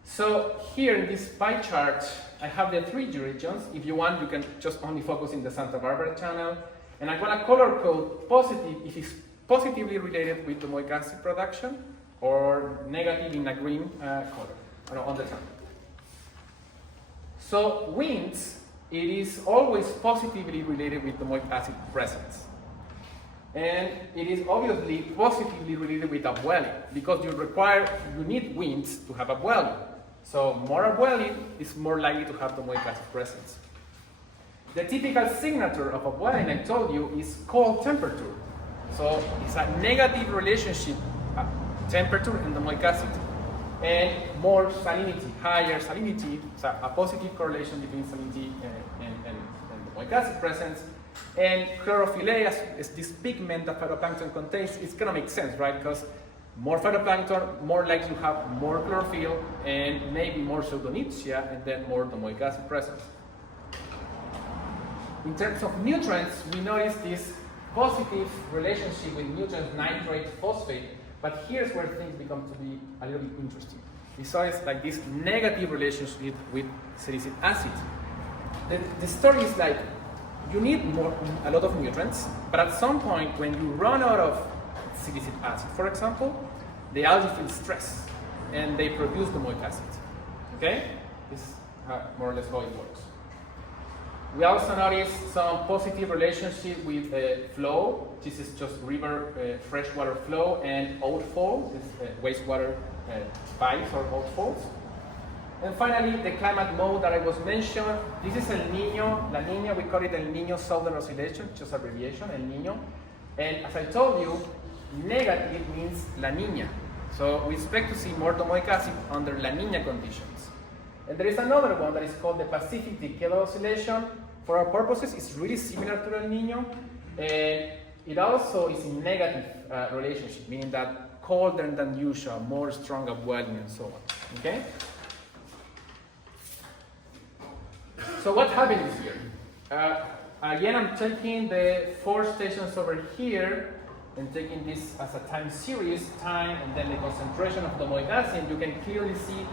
So here in this pie chart, I have the three regions. If you want, you can just only focus in the Santa Barbara Channel, and I'm going to color code positive if it's positively related with domoic acid production, or negative in a green color on the chart. So winds, it is always positively related with domoic acid presence. And it is obviously positively related with upwelling, because you need winds to have upwelling. So more upwelling is more likely to have domoic acid presence. The typical signature of upwelling, I told you, is cold temperature. So it's a negative relationship, temperature and domoic acid. And more salinity, higher salinity, so a positive correlation between salinity and domoic acid presence. And chlorophyll A, as this pigment that phytoplankton contains, it's going to make sense, right? Because more phytoplankton, more likely to have more chlorophyll, and maybe more pseudonesia, and then more domoic acid presence. In terms of nutrients, we notice this positive relationship with nutrients, nitrate, phosphate, but here's where things become to be a little bit interesting. We saw it's like this negative relationship with salicylic acid. The story is like, you need a lot of nutrients, but at some point when you run out of salicylic acid, for example, the algae feel stress and they produce domoic acid. Okay? This is more or less how it works. We also notice some positive relationship with flow. This is just river freshwater flow and outfall, this wastewater pipes or outfalls. And finally, the climate mode that I was mentioned. This is El Nino, La Nina. We call it El Nino Southern Oscillation, just abbreviation, El Nino. And as I told you, negative means La Nina. So we expect to see more domoic acid under La Nina conditions. And there is another one that is called the Pacific Decadal Oscillation. For our purposes, it's really similar to El Nino. And it also is in negative relationship, meaning that colder than usual, more strong upwelling and so on. Okay? So what happened this year? Again, I'm taking the 4 stations over here and taking this as a time series, time and then the concentration of domoic acid. You can clearly see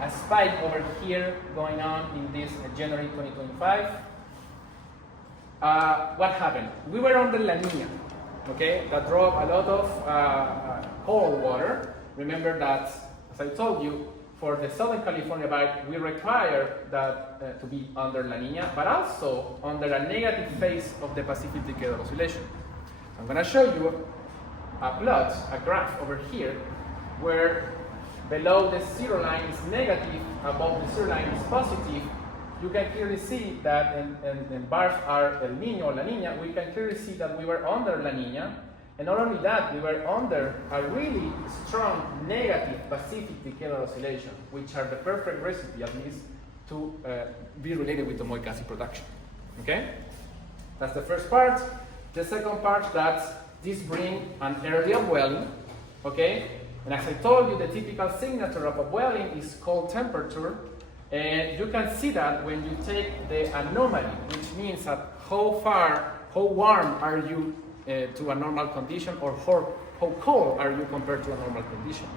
a spike over here going on in this January 2025. What happened? We were under La Nina, okay? That drove a lot of cold water. Remember that, as I told you, for the Southern California bight, we require that to be under La Nina, but also under a negative phase of the Pacific Decadal Oscillation. I'm going to show you a plot, a graph over here, where below the 0 line is negative, above the 0 line is positive. You can clearly see that, and bars are El Nino, La Nina, we can clearly see that we were under La Nina. And not only that, we were under a really strong negative Pacific Decadal Oscillation, which are the perfect recipe, at least, to be related with domoic acid production. Okay? That's the first part. The second part, that this brings an early upwelling. Okay? And as I told you, the typical signature of upwelling is cold temperature. And you can see that when you take the anomaly, which means that how warm are you to a normal condition, or how cold are you compared to a normal condition.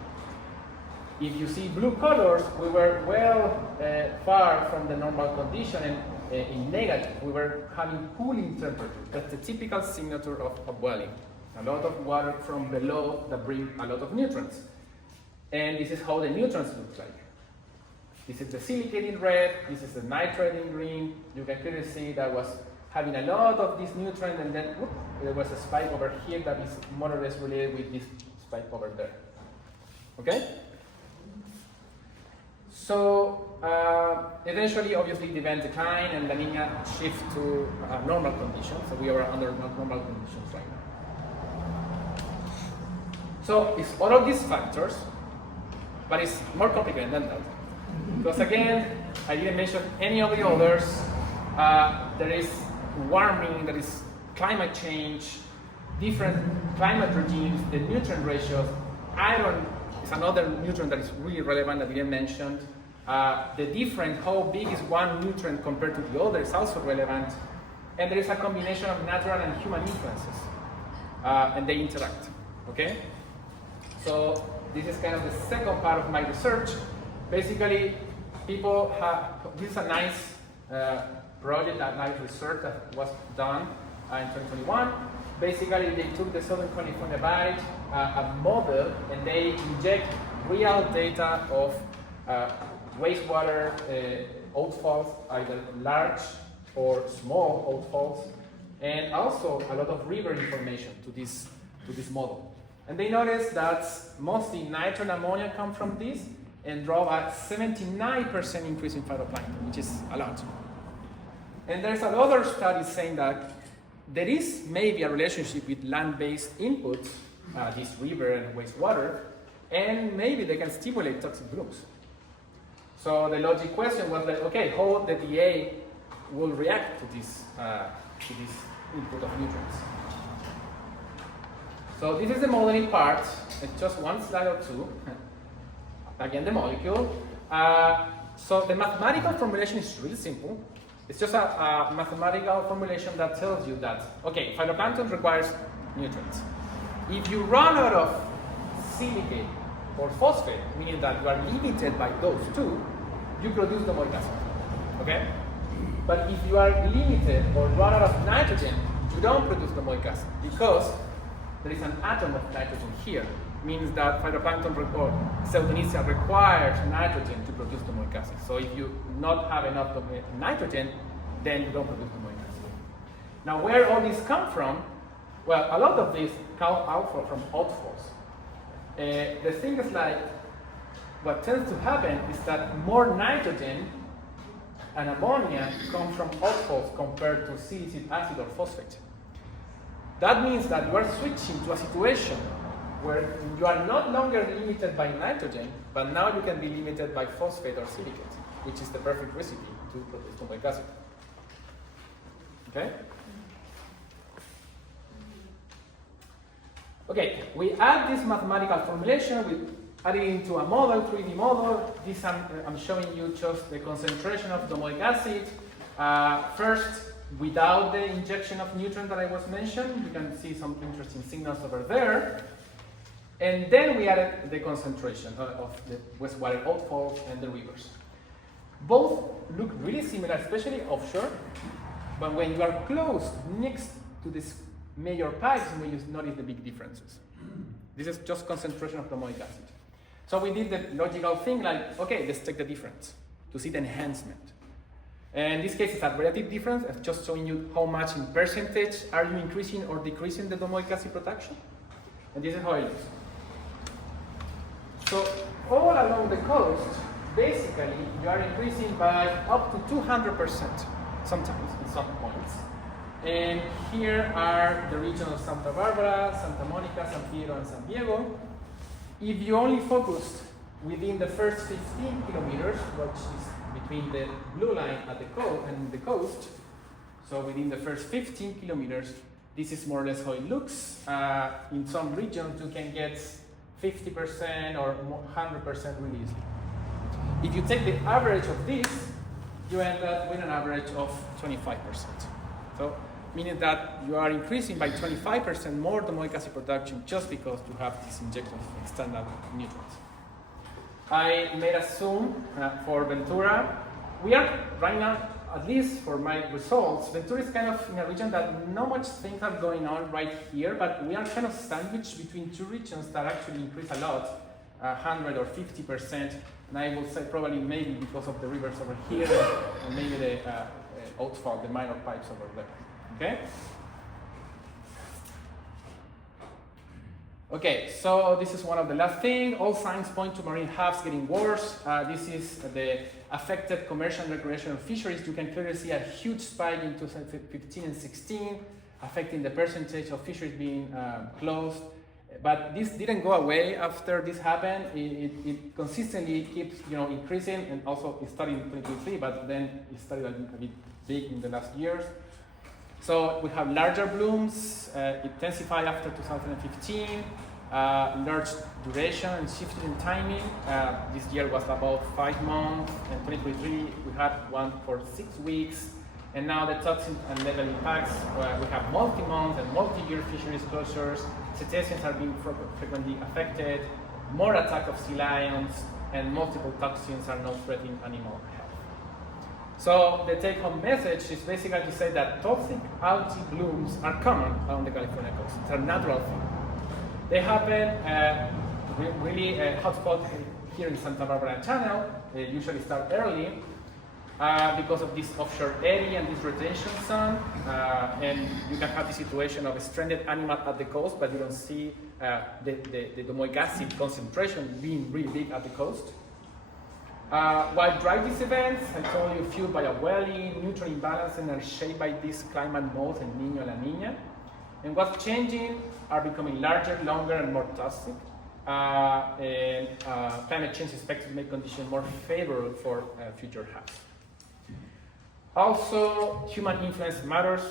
If you see blue colors, we were well far from the normal condition, and in negative, we were having cooling temperature. That's the typical signature of upwelling. A lot of water from below that bring a lot of nutrients. And this is how the nutrients look like. This is the silicate in red, this is the nitrate in green. You can clearly see that was having a lot of this nutrient, and then whoop, there was a spike over here that is more or less related with this spike over there. Okay? So eventually, obviously, the event decline and La Nina shift to normal conditions. So we are under normal conditions right now. So it's all of these factors, but it's more complicated than that. Because again, I didn't mention any of the others. There is warming, there is climate change, different climate regimes, the nutrient ratios. Iron is another nutrient that is really relevant that we didn't mention. The different, how big is one nutrient compared to the other is also relevant. And there is a combination of natural and human influences. And they interact, okay? So this is kind of the second part of my research. Basically, people have, this is a nice project, a nice research that was done in 2021. Basically, they took the Southern California bight, a model, and they inject real data of wastewater outfalls, either large or small outfalls, and also a lot of river information to this model. And they noticed that mostly nitrogen and ammonia come from this, and drove a 79% increase in phytoplankton, which is a lot. And there's another study saying that there is maybe a relationship with land-based inputs, this river and wastewater, and maybe they can stimulate toxic blooms. So the logic question was like, okay, how the DA will react to this input of nutrients. So this is the modeling part. It's just one slide or two. Again, the molecule. So the mathematical formulation is really simple. It's just a mathematical formulation that tells you that, okay, phytoplankton requires nutrients. If you run out of silicate or phosphate, meaning that you are limited by those two, you produce domoic acid, okay? But if you are limited or run out of nitrogen, you don't produce domoic acid because there is an atom of nitrogen here. Means that phytoplankton or Pseudonesia requires nitrogen to produce domoic acid. So if you not have enough nitrogen, then you don't produce domoic acid. Now, where all these come from? Well, a lot of these come out from outfalls. The thing is like, what tends to happen is that more nitrogen and ammonia come from outfalls compared to silicic acid or phosphate. That means that you are switching to a situation where you are no longer limited by nitrogen, but now you can be limited by phosphate or silicate, which is the perfect recipe to produce domoic acid. Okay? Okay, we add this mathematical formulation, we add it into a model, 3D model. This I'm showing you just the concentration of domoic acid. First, without the injection of nutrient that I was mentioned, you can see some interesting signals over there. And then we added the concentration of the wastewater outfalls and the rivers. Both look really similar, especially offshore, but when you are close next to these major pipes, you notice the big differences. This is just concentration of domoic acid. So we did the logical thing like, okay, let's check the difference to see the enhancement. And in this case, it's a relative difference. It's just showing you how much in percentage are you increasing or decreasing the domoic acid production. And this is how it looks. So all along the coast, basically, you are increasing by up to 200%, sometimes, in some points. And here are the region of Santa Barbara, Santa Monica, San Pedro, and San Diego. If you only focused within the first 15 kilometers, which is between the blue line at the coast and the coast, so within the first 15 kilometers, this is more or less how it looks. In some regions, you can get 50% or 100% really easily. If you take the average of this, you end up with an average of 25%. So, meaning that you are increasing by 25% more domoic acid production just because you have this injection of external nutrients. I made a zoom for Ventura. We are right now, at least for my results, Ventura is kind of in a region that not much things are going on right here, but we are kind of sandwiched between two regions that actually increase a lot, 100 or 50%, and I will say probably maybe because of the rivers over here, and maybe the outfall, the minor pipes over there, okay? Okay, so this is one of the last things. All signs point to marine hubs getting worse. This is the affected commercial and recreational fisheries. You can clearly see a huge spike in 2015 and 16, affecting the percentage of fisheries being closed. But this didn't go away after this happened. It consistently keeps increasing, and also it started in 2023, but then it started a bit big in the last years. So we have larger blooms, intensified after 2015, large duration and shifted in timing. This year was about 5 months, and 2023 we had one for 6 weeks. And now the toxin and level impacts, we have multi-month and multi-year fisheries closures, cetaceans are being frequently affected, more attack of sea lions, and multiple toxins are now threatening animal health. So the take-home message is basically to say that toxic algae blooms are common along the California coast. It's a natural thing. They happen really hotspot here in Santa Barbara Channel. They usually start early because of this offshore area and this retention zone. And you can have the situation of a stranded animal at the coast, but you don't see the domoic acid concentration being really big at the coast. While dry these events, I told you, fueled by a whaling, nutrient imbalance, and are shaped by these climate modes and Niño La Niña. And what's changing are becoming larger, longer, and more toxic. And climate change is expected to make conditions more favorable for future hubs. Also, human influence matters.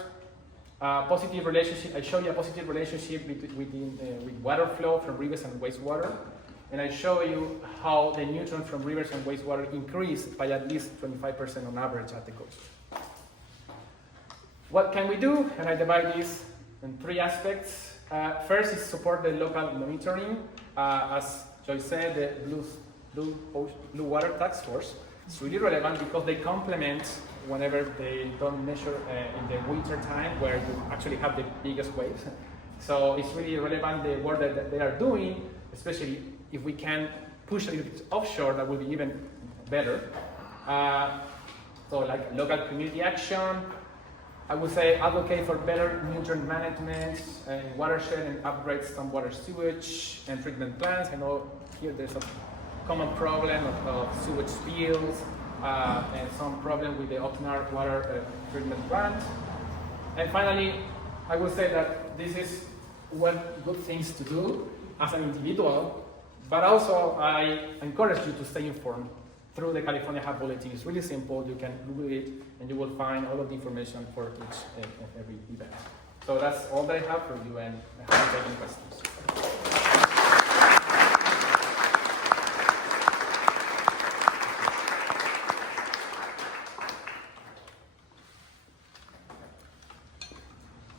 Positive relationship. I show you a positive relationship with water flow from rivers and wastewater. And I show you how the nutrients from rivers and wastewater increase by at least 25% on average at the coast. What can we do? And I divide this in 3 aspects. First is support the local monitoring. As Joy said, the Blue Water Task Force is really relevant because they complement whenever they don't measure in the winter time where you actually have the biggest waves. So it's really relevant the work that they are doing, especially if we can push a little bit offshore, that will be even better. So like local community action, I would say advocate for better nutrient management in watershed and upgrade some water sewage and treatment plants. I know here there's a common problem of sewage spills and some problem with the Oceanic water treatment plant. And finally, I would say that this is one good things to do as an individual, but also I encourage you to stay informed through the California Hub Bulletin. It's really simple. You can Google it and you will find all of the information for each and every event. So that's all that I have for you, and I have any questions.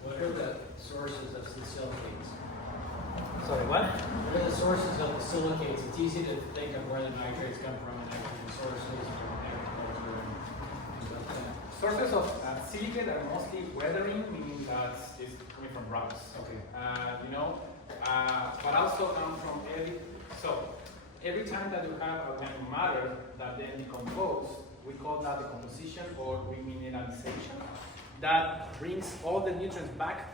What are the sources of the silicates? Sorry, what? What are the sources of the silicates? It's easy to think of where the nitrates come from and the sources from agriculture and stuff like that. Sources of silicate are mostly weathering, meaning that it's coming from rocks. Okay. But also come from every time that you have organic matter that then decompose, we call that decomposition or remineralization. That brings all the nutrients back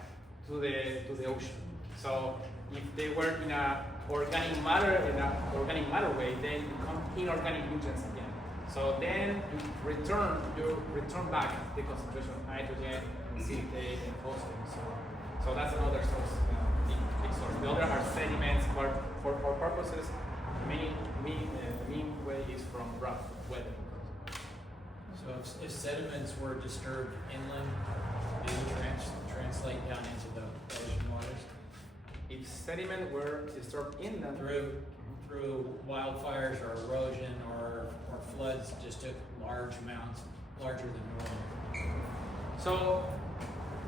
to the ocean. So if they were in a organic matter way, then become inorganic nutrients again. So then you return back the concentration of nitrogen, silicate, and phosphorus. So that's another source, big source. The other are sediments, but for purposes, the main way is from rough weather. So if sediments were disturbed inland, they would translate down into the ocean waters If sediment were disturbed inland, through wildfires or erosion or floods, just took large amounts, larger than normal. so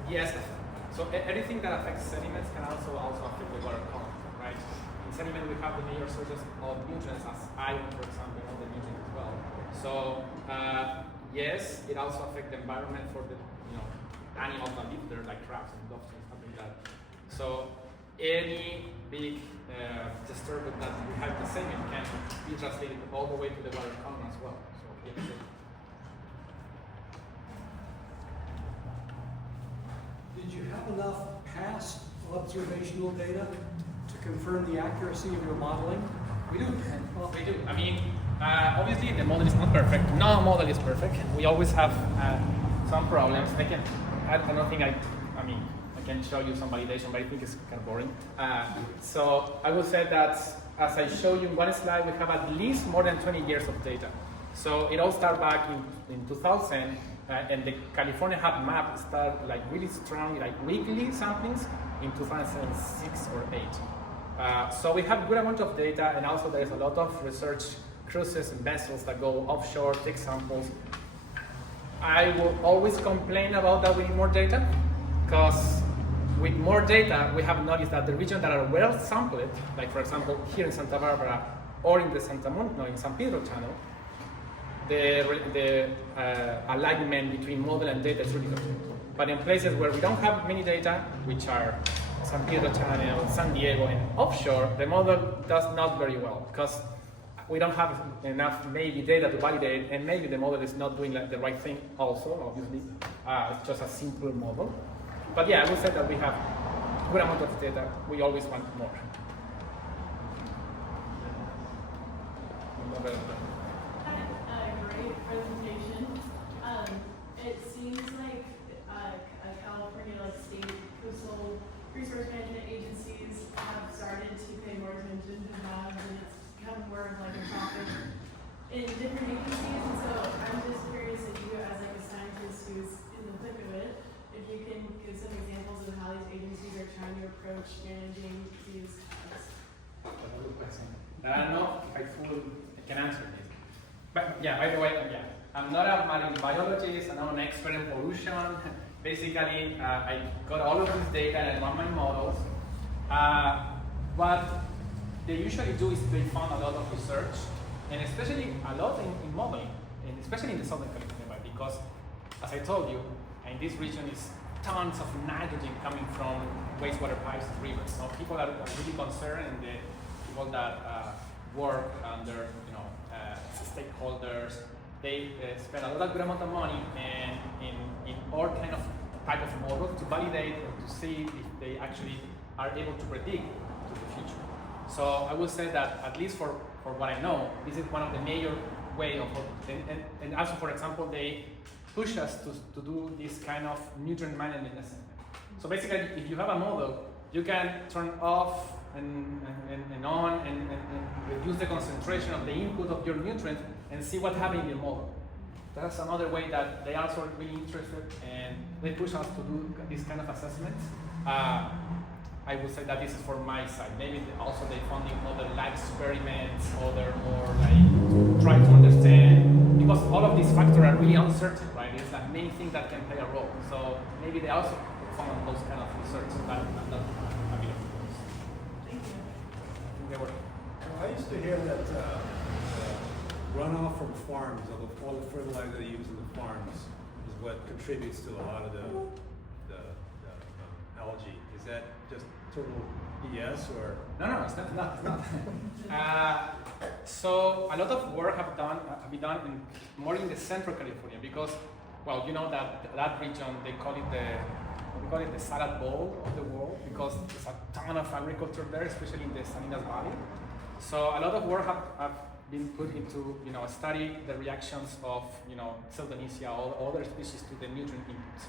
yes, so everything that affects sediments can also affect the water column, right? In sediment we have the major sources of nutrients as iron, for example, and other nutrients as well. So yes, it also affects the environment for the animals that live there, like crabs and dolphins, stuff like that. So any big disturbance that we have in the sediment can be translated all the way to the water column as well. So yes. Did you have enough past observational data to confirm the accuracy of your modeling? We do. We do. I mean, obviously the model is not perfect. No model is perfect. We always have some problems. I don't think I can show you some validation, but I think it's kind of boring. So I would say that as I show you in one slide, we have at least more than 20 years of data. So it all started back in 2000, and the California Hub map started like really strong, like weekly samplings in 2006 or 8. So we have good amount of data, and also there's a lot of research cruises and vessels that go offshore, take samples. I will always complain about that we need more data, because with more data, we have noticed that the regions that are well sampled, like for example here in Santa Barbara or in the San Pedro Channel, the alignment between model and data is really good. But in places where we don't have many data, which are San Pedro Channel, San Diego, and offshore, the model does not very well, because we don't have enough maybe data to validate, and maybe the model is not doing like the right thing also, obviously. It's just a simple model. But yeah, I would say that we have a good amount of data. We always want more. Great presentation. It seems like California, like state coastal resource management agencies have started to pay more attention to that, and it's become more of like a topic in different agencies. And so I'm just curious if you, as like a scientist who's in the thick of it, if you can give some examples of how these agencies are trying to approach managing these hubs. I don't know if I can answer this. But yeah, by the way, I'm not a marine biologist, I'm not an expert in pollution. basically, I got all of this data and run my models. What they usually do is they fund a lot of research, and especially a lot in modeling, and especially in the Southern California Valley, because as I told you, in this region is tons of nitrogen coming from wastewater pipes and rivers. So people are really concerned, and the people that work under stakeholders, they spend a lot of good amount of money and in all kind of type of models to validate or to see if they actually are able to predict to the future. So I will say that at least for what I know, this is one of the major way of, and also for example, they push us to do this kind of nutrient management assessment. So basically, if you have a model, you can turn off and on and reduce the concentration of the input of your nutrients and see what happens in your model. That's another way that they are also really interested, and they push us to do this kind of assessments. I would say that this is for my side. Maybe also they funding other lab experiments, or like try to understand, because all of these factors are really uncertain, right? There's like many things that can play a role. So maybe they also fund those kind of research. So that a bit of those. Thank you. They were. Well, I used to hear that runoff from farms, all the fertilizer they use in the farms, is what contributes to a lot of the algae. Is that just total BS, or? No, it's not. It's not. So a lot of work have been done more in the central California, because, well, you know that region, they call it the salad bowl of the world, because there's a ton of agriculture there, especially in the Salinas Valley. So a lot of work have been put into study the reactions of Seldonesia or other species to the nutrient inputs.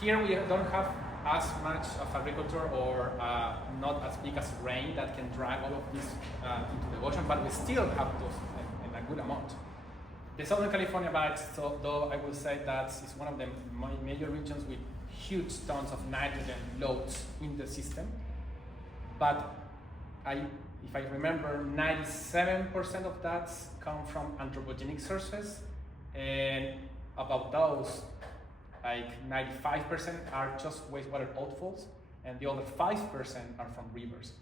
Here we don't have as much of agriculture, or not as big as rain that can drag all of this into the ocean, but we still have those in a good amount. The Southern California Valley, though, I will say that it's one of the major regions with huge tons of nitrogen loads in the system. But if I remember, 97% of that come from anthropogenic sources, and about those, like 95% are just wastewater outfalls, and the other 5% are from rivers.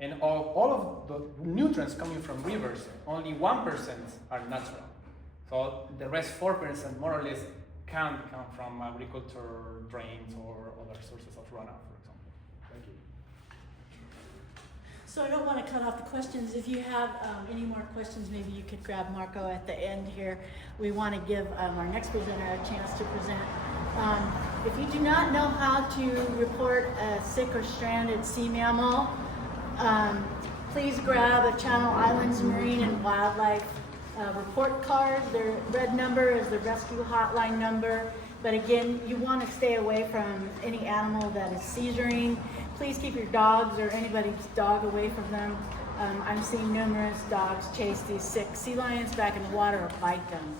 And all of the nutrients coming from rivers, only 1% are natural. So the rest 4% more or less can come from agriculture, drains, or other sources of runoff, for example. Thank you. So I don't want to cut off the questions. If you have any more questions, maybe you could grab Marco at the end here. We want to give our next presenter a chance to present. If you do not know how to report a sick or stranded sea mammal, please grab a Channel Islands Marine and Wildlife report card. The red number is the rescue hotline number. But again, you want to stay away from any animal that is seizuring. Please keep your dogs or anybody's dog away from them. I'm seeing numerous dogs chase these sick sea lions back in the water or bite them.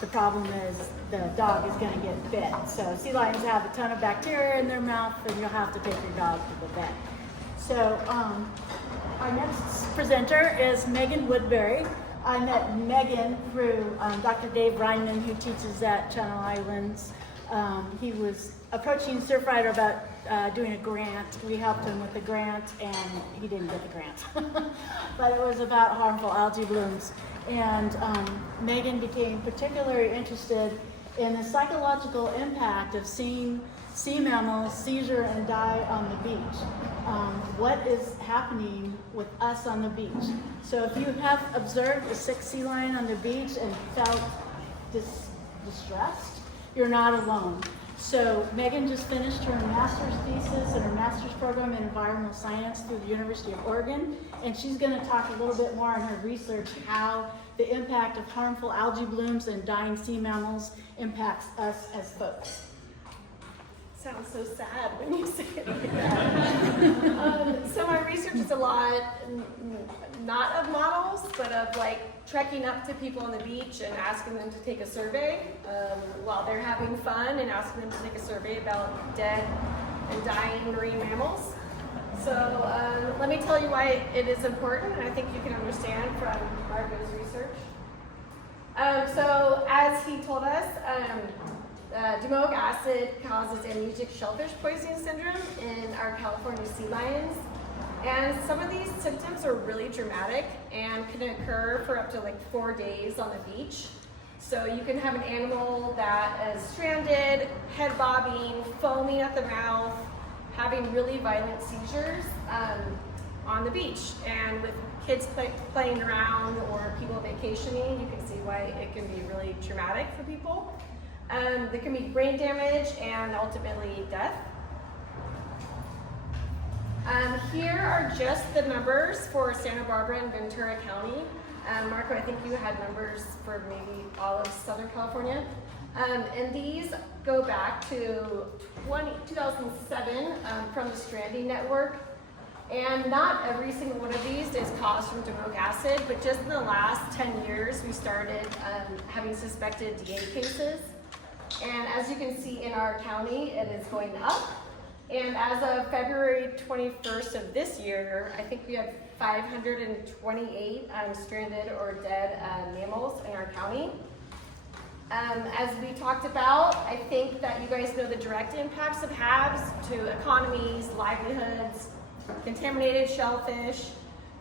The problem is the dog is going to get bit. So sea lions have a ton of bacteria in their mouth, and you'll have to take your dog to the vet. So our next presenter is Meghan Woodbury. I met Meghan through Dr. Dave Reinman, who teaches at Channel Islands. He was approaching Surfrider about doing a grant. We helped him with the grant, and he didn't get the grant. But it was about harmful algae blooms. And Meghan became particularly interested in the psychological impact of seeing sea mammals seizure and die on the beach. What is happening with us on the beach? So if you have observed a sick sea lion on the beach and felt distressed, you're not alone. So Meghan just finished her master's thesis and her master's program in environmental science through the University of Oregon, and she's going to talk a little bit more on her research how the impact of harmful algae blooms and dying sea mammals impacts us as folks. Sounds so sad when you say it like that. So my research is a lot, not of models, but of like trekking up to people on the beach and asking them to take a survey while they're having fun, and asking them to take a survey about dead and dying marine mammals. So let me tell you why it is important, and I think you can understand from Marco's research. So as he told us, Domoic acid causes amnesic shellfish poisoning syndrome in our California sea lions. And some of these symptoms are really dramatic and can occur for up to like 4 days on the beach. So you can have an animal that is stranded, head bobbing, foaming at the mouth, having really violent seizures on the beach. And with kids playing around or people vacationing, you can see why it can be really traumatic for people. There can be brain damage and ultimately death. Here are just the numbers for Santa Barbara and Ventura County. Marco, I think you had numbers for maybe all of Southern California. And these go back to 2007 from the Stranding Network. And not every single one of these is caused from domoic acid, but just in the last 10 years, we started having suspected DA cases. And as you can see in our county, it is going up. And as of February 21st of this year, I think we have 528 stranded or dead mammals in our county. As we talked about, I think that you guys know the direct impacts of HABs to economies, livelihoods, contaminated shellfish.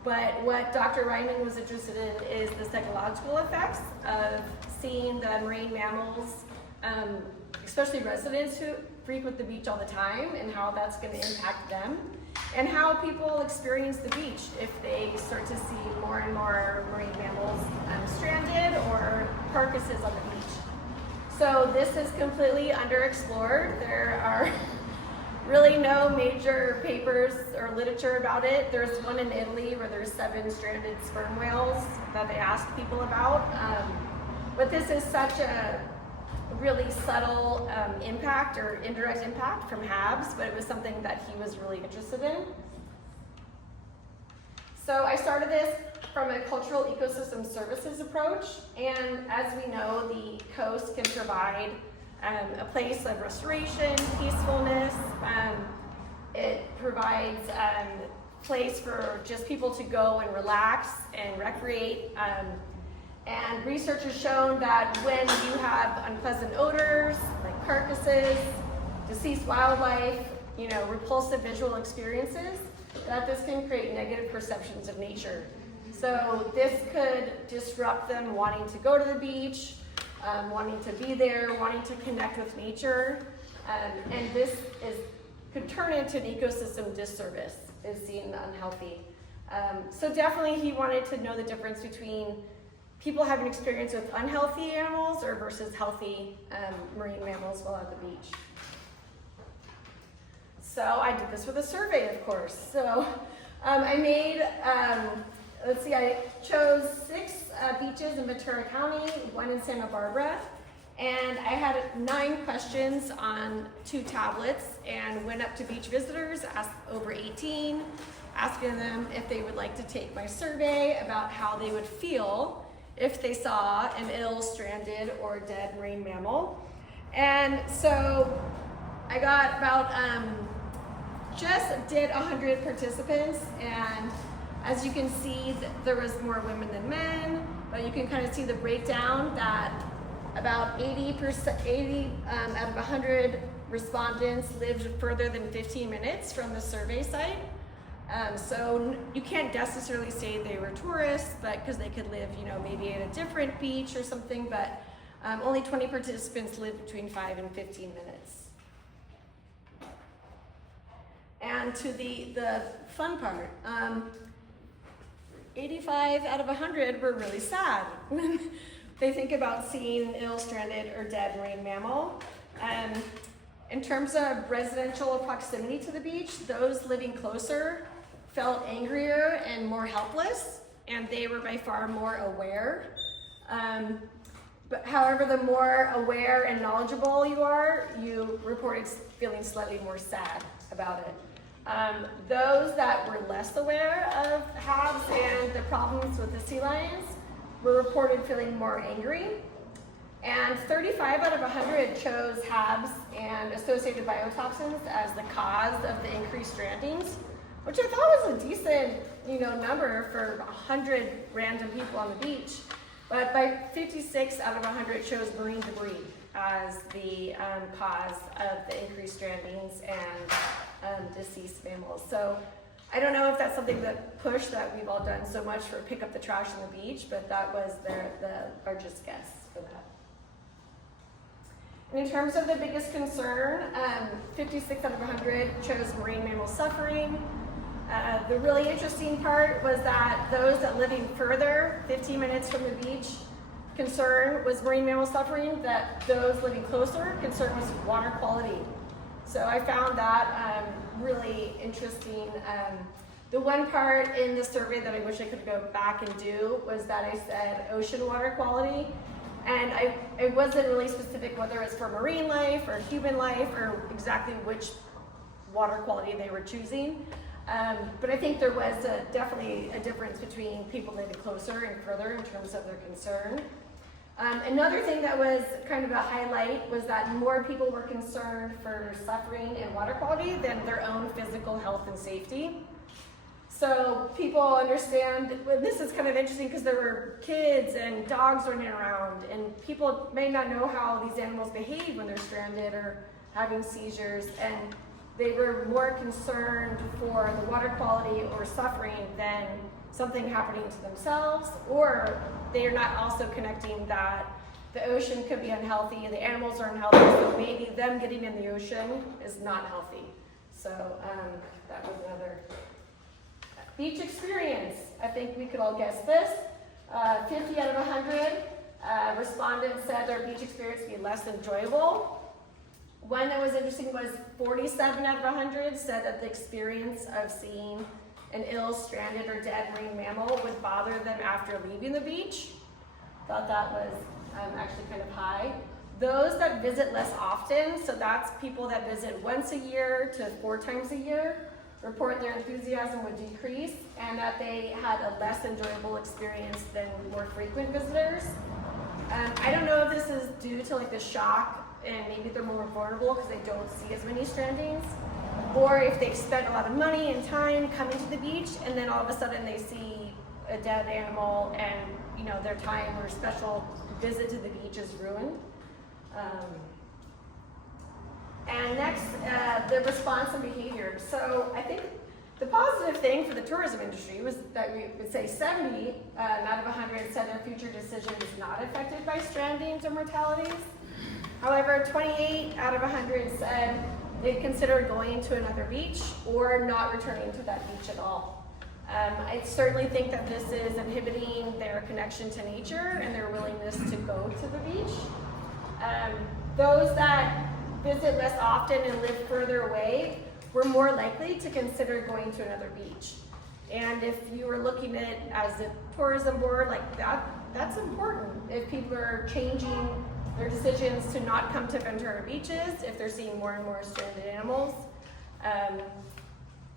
But what Dr. Ryman was interested in is the psychological effects of seeing the marine mammals, especially residents who frequent the beach all the time, and how that's going to impact them, and how people experience the beach if they start to see more and more marine mammals stranded or carcasses on the beach. So this is completely underexplored. There are really no major papers or literature about it. There's one in Italy where there's 7 stranded sperm whales that they asked people about. But this is such a really subtle impact or indirect impact from HABs, but it was something that he was really interested in. So I started this from a cultural ecosystem services approach, and as we know, the coast can provide a place of restoration, peacefulness. It provides a place for just people to go and relax and recreate. And research has shown that when you have unpleasant odors, like carcasses, deceased wildlife, repulsive visual experiences, that this can create negative perceptions of nature. So this could disrupt them wanting to go to the beach, wanting to be there, wanting to connect with nature. And this could turn into an ecosystem disservice, is seen unhealthy. So definitely he wanted to know the difference between people having experience with unhealthy animals or versus healthy marine mammals while at the beach. So I did this with a survey, of course. So I made, I chose 6 beaches in Ventura County, 1 in Santa Barbara, and I had 9 questions on 2 tablets and went up to beach visitors, asked over 18, asking them if they would like to take my survey about how they would feel if they saw an ill, stranded, or dead marine mammal. And so I got about, just did 100 participants, and as you can see, there was more women than men, but you can kind of see the breakdown that about 80 out of 100 respondents lived further than 15 minutes from the survey site. So you can't necessarily say they were tourists, but because they could live, maybe at a different beach or something, but only 20 participants lived between 5 and 15 minutes. And to the fun part, 85 out of 100 were really sad when they think about seeing an ill, stranded, or dead marine mammal. In terms of residential proximity to the beach, those living closer felt angrier and more helpless, and they were by far more aware. But however, the more aware and knowledgeable you are, you reported feeling slightly more sad about it. Those that were less aware of HABs and the problems with the sea lions were reported feeling more angry. And 35 out of 100 chose HABs and associated biotoxins as the cause of the increased strandings, which I thought was a decent, number for 100 random people on the beach. But by 56 out of 100 chose marine debris as the cause of the increased strandings and deceased mammals. So I don't know if that's something that we've all done so much for pick up the trash on the beach, but that was the largest guess for that. And in terms of the biggest concern, 56 out of 100 chose marine mammal suffering. The really interesting part was that those that living further, 15 minutes from the beach, concern was marine mammal suffering, that those living closer, concern was water quality. So I found that really interesting. The one part in the survey that I wish I could go back and do was that I said ocean water quality, and I wasn't really specific whether it's for marine life or human life or exactly which water quality they were choosing. But I think there was definitely a difference between people living closer and further in terms of their concern. Another thing that was kind of a highlight was that more people were concerned for suffering and water quality than their own physical health and safety. So people understand, well, this is kind of interesting because there were kids and dogs running around, and people may not know how these animals behave when they're stranded or having seizures, and they were more concerned for the water quality or suffering than something happening to themselves, or they are not also connecting that the ocean could be unhealthy, the animals are unhealthy, so maybe them getting in the ocean is not healthy. So that was another. Beach experience. I think we could all guess this. 50 out of 100 respondents said their beach experience would be less enjoyable. One that was interesting was 47 out of 100 said that the experience of seeing an ill, stranded, or dead marine mammal would bother them after leaving the beach. Thought that was actually kind of high. Those that visit less often, so that's people that visit once a year to 4 times a year, report their enthusiasm would decrease and that they had a less enjoyable experience than more frequent visitors. I don't know if this is due to like the shock and maybe they're more vulnerable because they don't see as many strandings, or if they've spent a lot of money and time coming to the beach and then all of a sudden they see a dead animal and their time or special visit to the beach is ruined. And next, the response and behavior. So I think the positive thing for the tourism industry was that we would say 70 out of 100 said their future decision is not affected by strandings or mortalities. However, 28 out of 100 said they'd consider going to another beach or not returning to that beach at all. I certainly think that this is inhibiting their connection to nature and their willingness to go to the beach. Those that visit less often and live further away were more likely to consider going to another beach. And if you were looking at it as a tourism board, like that's important. If people are changing their decisions to not come to Ventura beaches, if they're seeing more and more stranded animals.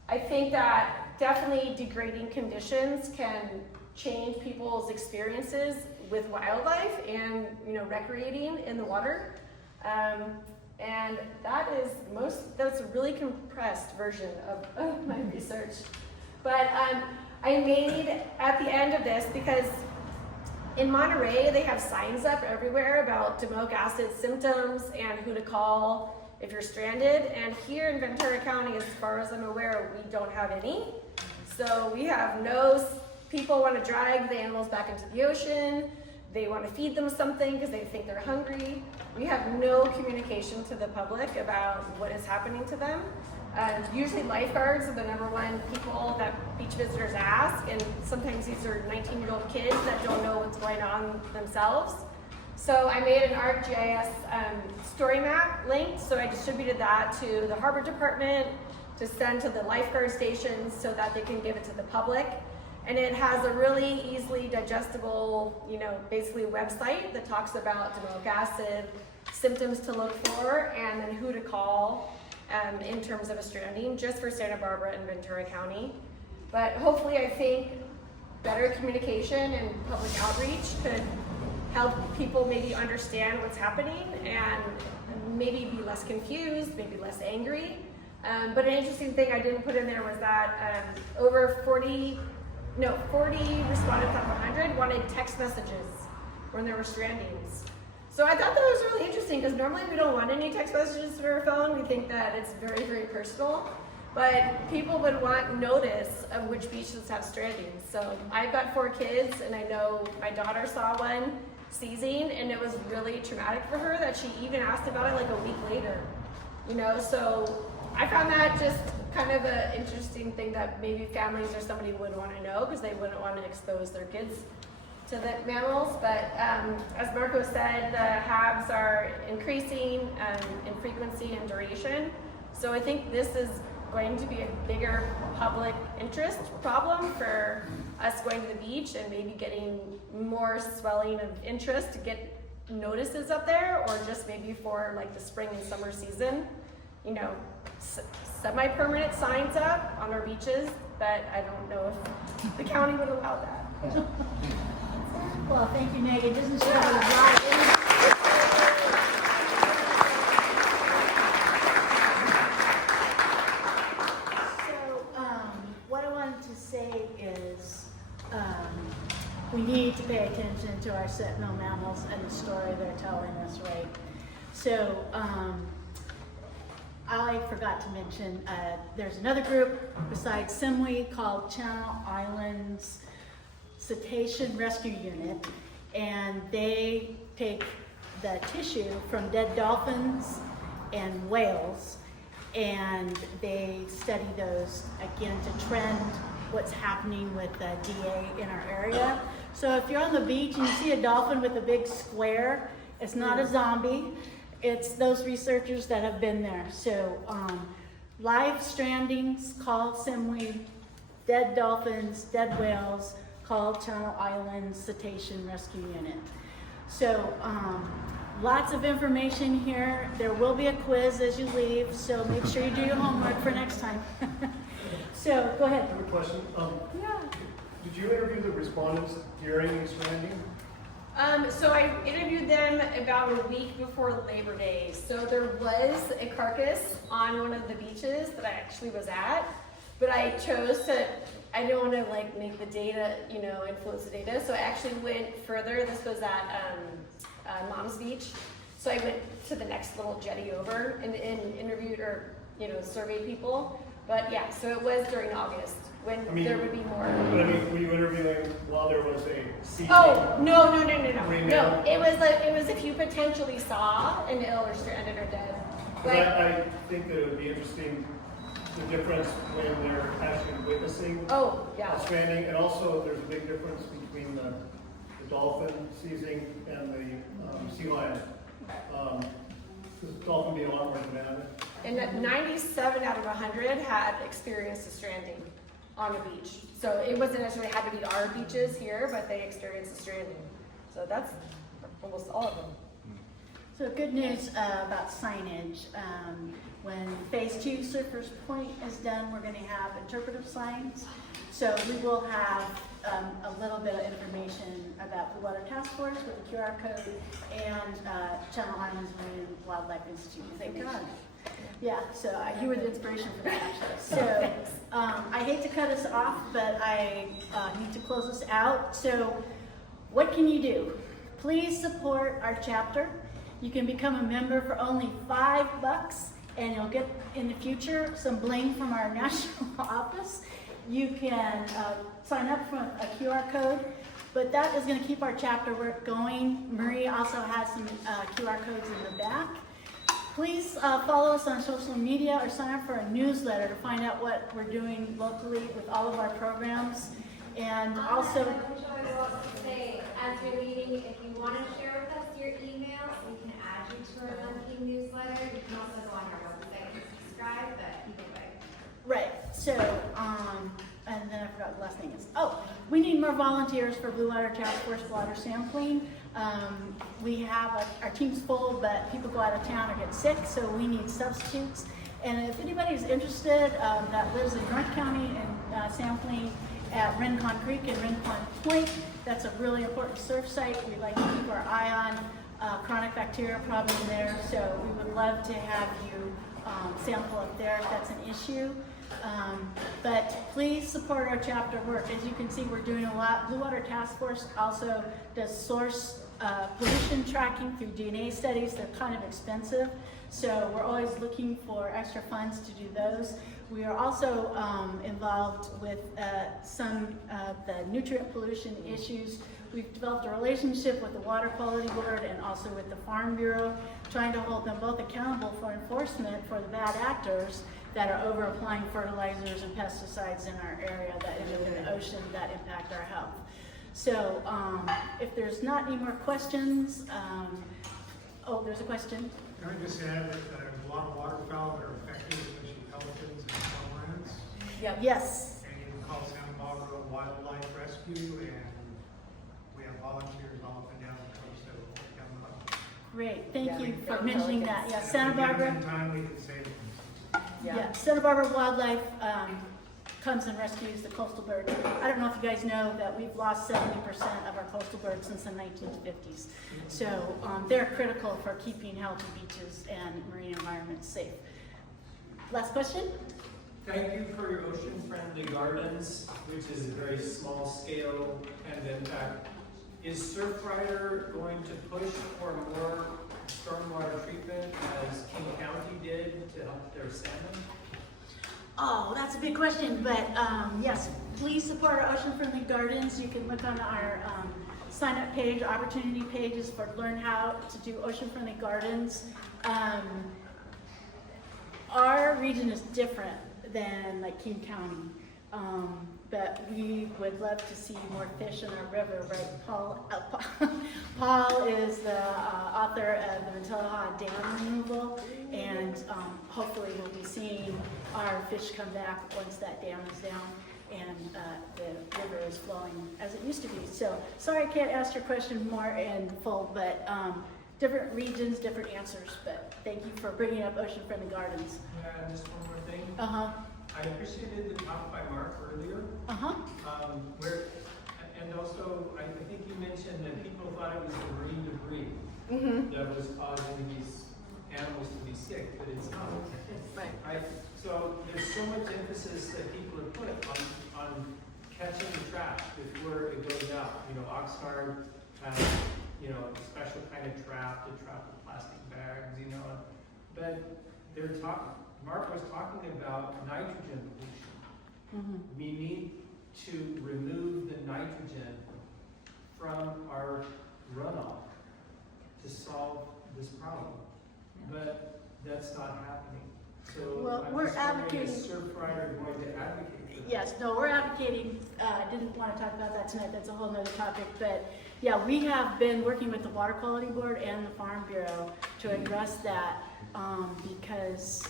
I think that definitely degrading conditions can change people's experiences with wildlife and recreating in the water. And that's a really compressed version of my research. But I made at the end of this, because in Monterey, they have signs up everywhere about domoic acid symptoms and who to call if you're stranded. And here in Ventura County, as far as I'm aware, we don't have any. So we have people want to drag the animals back into the ocean. They want to feed them something because they think they're hungry. We have no communication to the public about what is happening to them. Usually lifeguards are the #1 people that beach visitors ask, and sometimes these are 19-year-old kids that don't know what's going on themselves. So I made an ArcGIS story map link, so I distributed that to the harbor department to send to the lifeguard stations so that they can give it to the public. And it has a really easily digestible, basically website that talks about domoic acid, symptoms to look for, and then who to call in terms of a stranding, just for Santa Barbara and Ventura County. But hopefully I think better communication and public outreach could help people maybe understand what's happening and maybe be less confused, maybe less angry. But an interesting thing I didn't put in there was that over 40 respondents out of 100 wanted text messages when there were strandings. So I thought that was really interesting because normally we don't want any text messages through our phone. We think that it's very, very personal. But people would want notice of which beaches have strandings. So I've got 4 kids, and I know my daughter saw one seizing, and it was really traumatic for her that she even asked about it like a week later. You know, so I found that just kind of an interesting thing that maybe families or somebody would want to know because they wouldn't want to expose their kids to the mammals. But as Marco said, the HABs are increasing in frequency and duration. So I think this is going to be a bigger public interest problem for us going to the beach and maybe getting more swelling of interest to get notices up there, or just maybe for like the spring and summer season, you know, semi-permanent signs up on our beaches, but I don't know if the county would allow that. Well, thank you, Megan. Doesn't she have a drive? What I wanted to say is we need to pay attention to our sentinel mammals and the story they're telling us, right? So I forgot to mention there's another group besides SIMWE called Channel Islands Cetacean Rescue Unit, and they take the tissue from dead dolphins and whales, and they study those again to trend what's happening with the DA in our area. So if you're on the beach and you see a dolphin with a big square, it's not a zombie. It's those researchers that have been there. So live strandings, call SIMWE, dead dolphins, dead whales, call Channel Islands Cetacean Rescue Unit. So lots of information here. There will be a quiz as you leave, so make sure you do your homework for next time. So go ahead. I have a question. Yeah. Did you interview the respondents during stranding? So I interviewed them about a week before Labor Day. So there was a carcass on one of the beaches that I actually was at, but I chose to, I didn't want to like make the data, you know, influence the data. So I actually went further. This was at Mom's Beach. So I went to the next little jetty over and interviewed or, you know, surveyed people. But yeah, so it was during August when there would be more. But I mean, were you interviewing while there was a season? Oh, no. No, Remaining? it was if you potentially saw an ill or stranded or dead. But Like, I think that it would be interesting, the difference when they're actually witnessing oh, yeah. a stranding, and also there's a big difference between the dolphin seizing and the sea lion. Because the dolphin being a lot more demanding. And that 97 out of 100 had experienced a stranding on a beach. So it wasn't necessarily had to be our beaches here, but they experienced a stranding. So that's almost all of them. So good news about signage. When phase 2 Surfers Point is done, we're going to have interpretive signs. So we will have a little bit of information about the Water Task Force with the QR code and Channel Islands Marine Wildlife Institute. Thank God. Yeah, so you were the inspiration for that actually. So I hate to cut us off, but I need to close us out. So what can you do? Please support our chapter. You can become a member for only $5, and you'll get in the future some bling from our national office. You can sign up for a QR code, but that is going to keep our chapter work going. Marie also has some QR codes in the back. Please follow us on social media or sign up for a newsletter to find out what we're doing locally with all of our programs. And also, as you're leaving, if you want to share with us your email, we can add you to our monthly newsletter. You can also go on our website and subscribe, but either way. right, so, and then I forgot the last thing is, we need more volunteers for Blue Water Task Force water sampling. We have our team's full, but people go out of town or get sick, so we need substitutes. And if anybody is interested that lives in North County and sampling at Rincon Creek and Rincon Point, that's a really important surf site. We like to keep our eye on chronic bacteria problem there, so we would love to have you sample up there if that's an issue. But please support our chapter work. As you can see, we're doing a lot. Blue Water Task Force also does source pollution tracking through DNA studies. They're kind of expensive, so we're always looking for extra funds to do those. We are also involved with some of the nutrient pollution issues. We've developed a relationship with the Water Quality Board and also with the Farm Bureau, trying to hold them both accountable for enforcement for the bad actors that are over applying fertilizers and pesticides in our area that end up in the ocean that impact our health. So if there's not any more questions, oh, there's a question. Can I just add that a lot of waterfowl that are affected, especially pelicans and cormorants? Yep. Yes. And you can call Sandoval Wildlife Rescue, and we have volunteers all up and down the coast that will pick them up. Great, thank Yeah, you we for found mentioning that. pelicans. Yeah, And Santa if we get them Barbara. in time, we can save them. Yeah, Santa Barbara Wildlife comes and rescues the coastal birds. I don't know if you guys know that we've lost 70% of our coastal birds since the 1950s. So they're critical for keeping healthy beaches and marine environments safe. Last question? Thank you for your ocean-friendly gardens, which is a very small scale kind of impact. Is Surfrider going to push for more stormwater treatment as King County did to help their salmon? Oh, that's a big question, but yes, please support our ocean-friendly gardens. You can look on our sign-up page, opportunity pages for learn how to do ocean-friendly gardens. Our region is different than like King County, but we would love to see more fish in our river, right? Paul is the author of the Ventura dam removal, and hopefully we'll be seeing our fish come back once that dam is down and the river is flowing as it used to be. So sorry I can't ask your question more in full, but different regions, different answers, but thank you for bringing up ocean-friendly gardens. Yeah, just one more thing. I appreciated the talk by Mark earlier. Where, and also, I think you mentioned that people thought it was the marine debris that was causing these animals to be sick, but it's not. Right? So there's so much emphasis that people have put on catching the trash before it goes out. You know, Oxnard has, you know, a special kind of trap to trap the plastic bags, you know. But Mark was talking about nitrogen pollution. We need to remove the nitrogen from our runoff to solve this problem. But that's not happening. So Well, I'm we're just wondering, advocating- is Surfrider going to advocate for that? Yes, no, we're advocating, I didn't want to talk about that tonight, that's a whole nother topic, but yeah, we have been working with the Water Quality Board and the Farm Bureau to address that because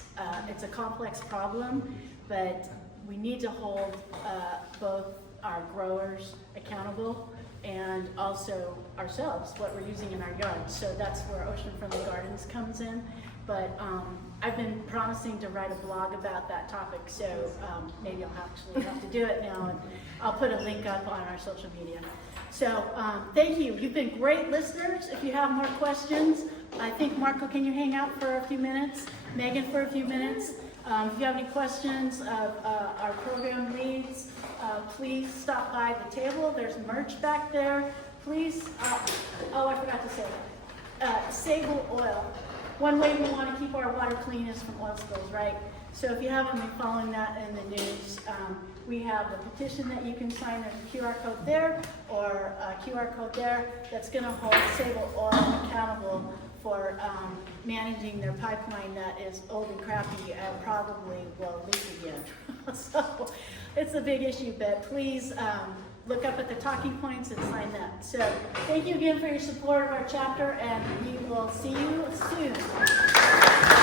it's a complex problem, but we need to hold both our growers accountable and also ourselves, what we're using in our yards. So that's where Ocean Friendly Gardens comes in. But I've been promising to write a blog about that topic, so maybe I'll actually have to do it now, and I'll put a link up on our social media. So thank you. You've been great listeners. If you have more questions, I think Marco, can you hang out for a few minutes? Megan for a few minutes. If you have any questions of our program leads, please stop by the table. There's merch back there. Please, oh, I forgot to say that. Sable oil. One way we want to keep our water clean is from oil spills, right? So if you haven't been following that in the news, we have a petition that you can sign. There's a QR code there or a QR code there that's going to hold Sable Oil accountable for managing their pipeline that is old and crappy and probably will leak again. So it's a big issue, but please look up at the talking points and sign that. So thank you again for your support of our chapter, and we will see you soon.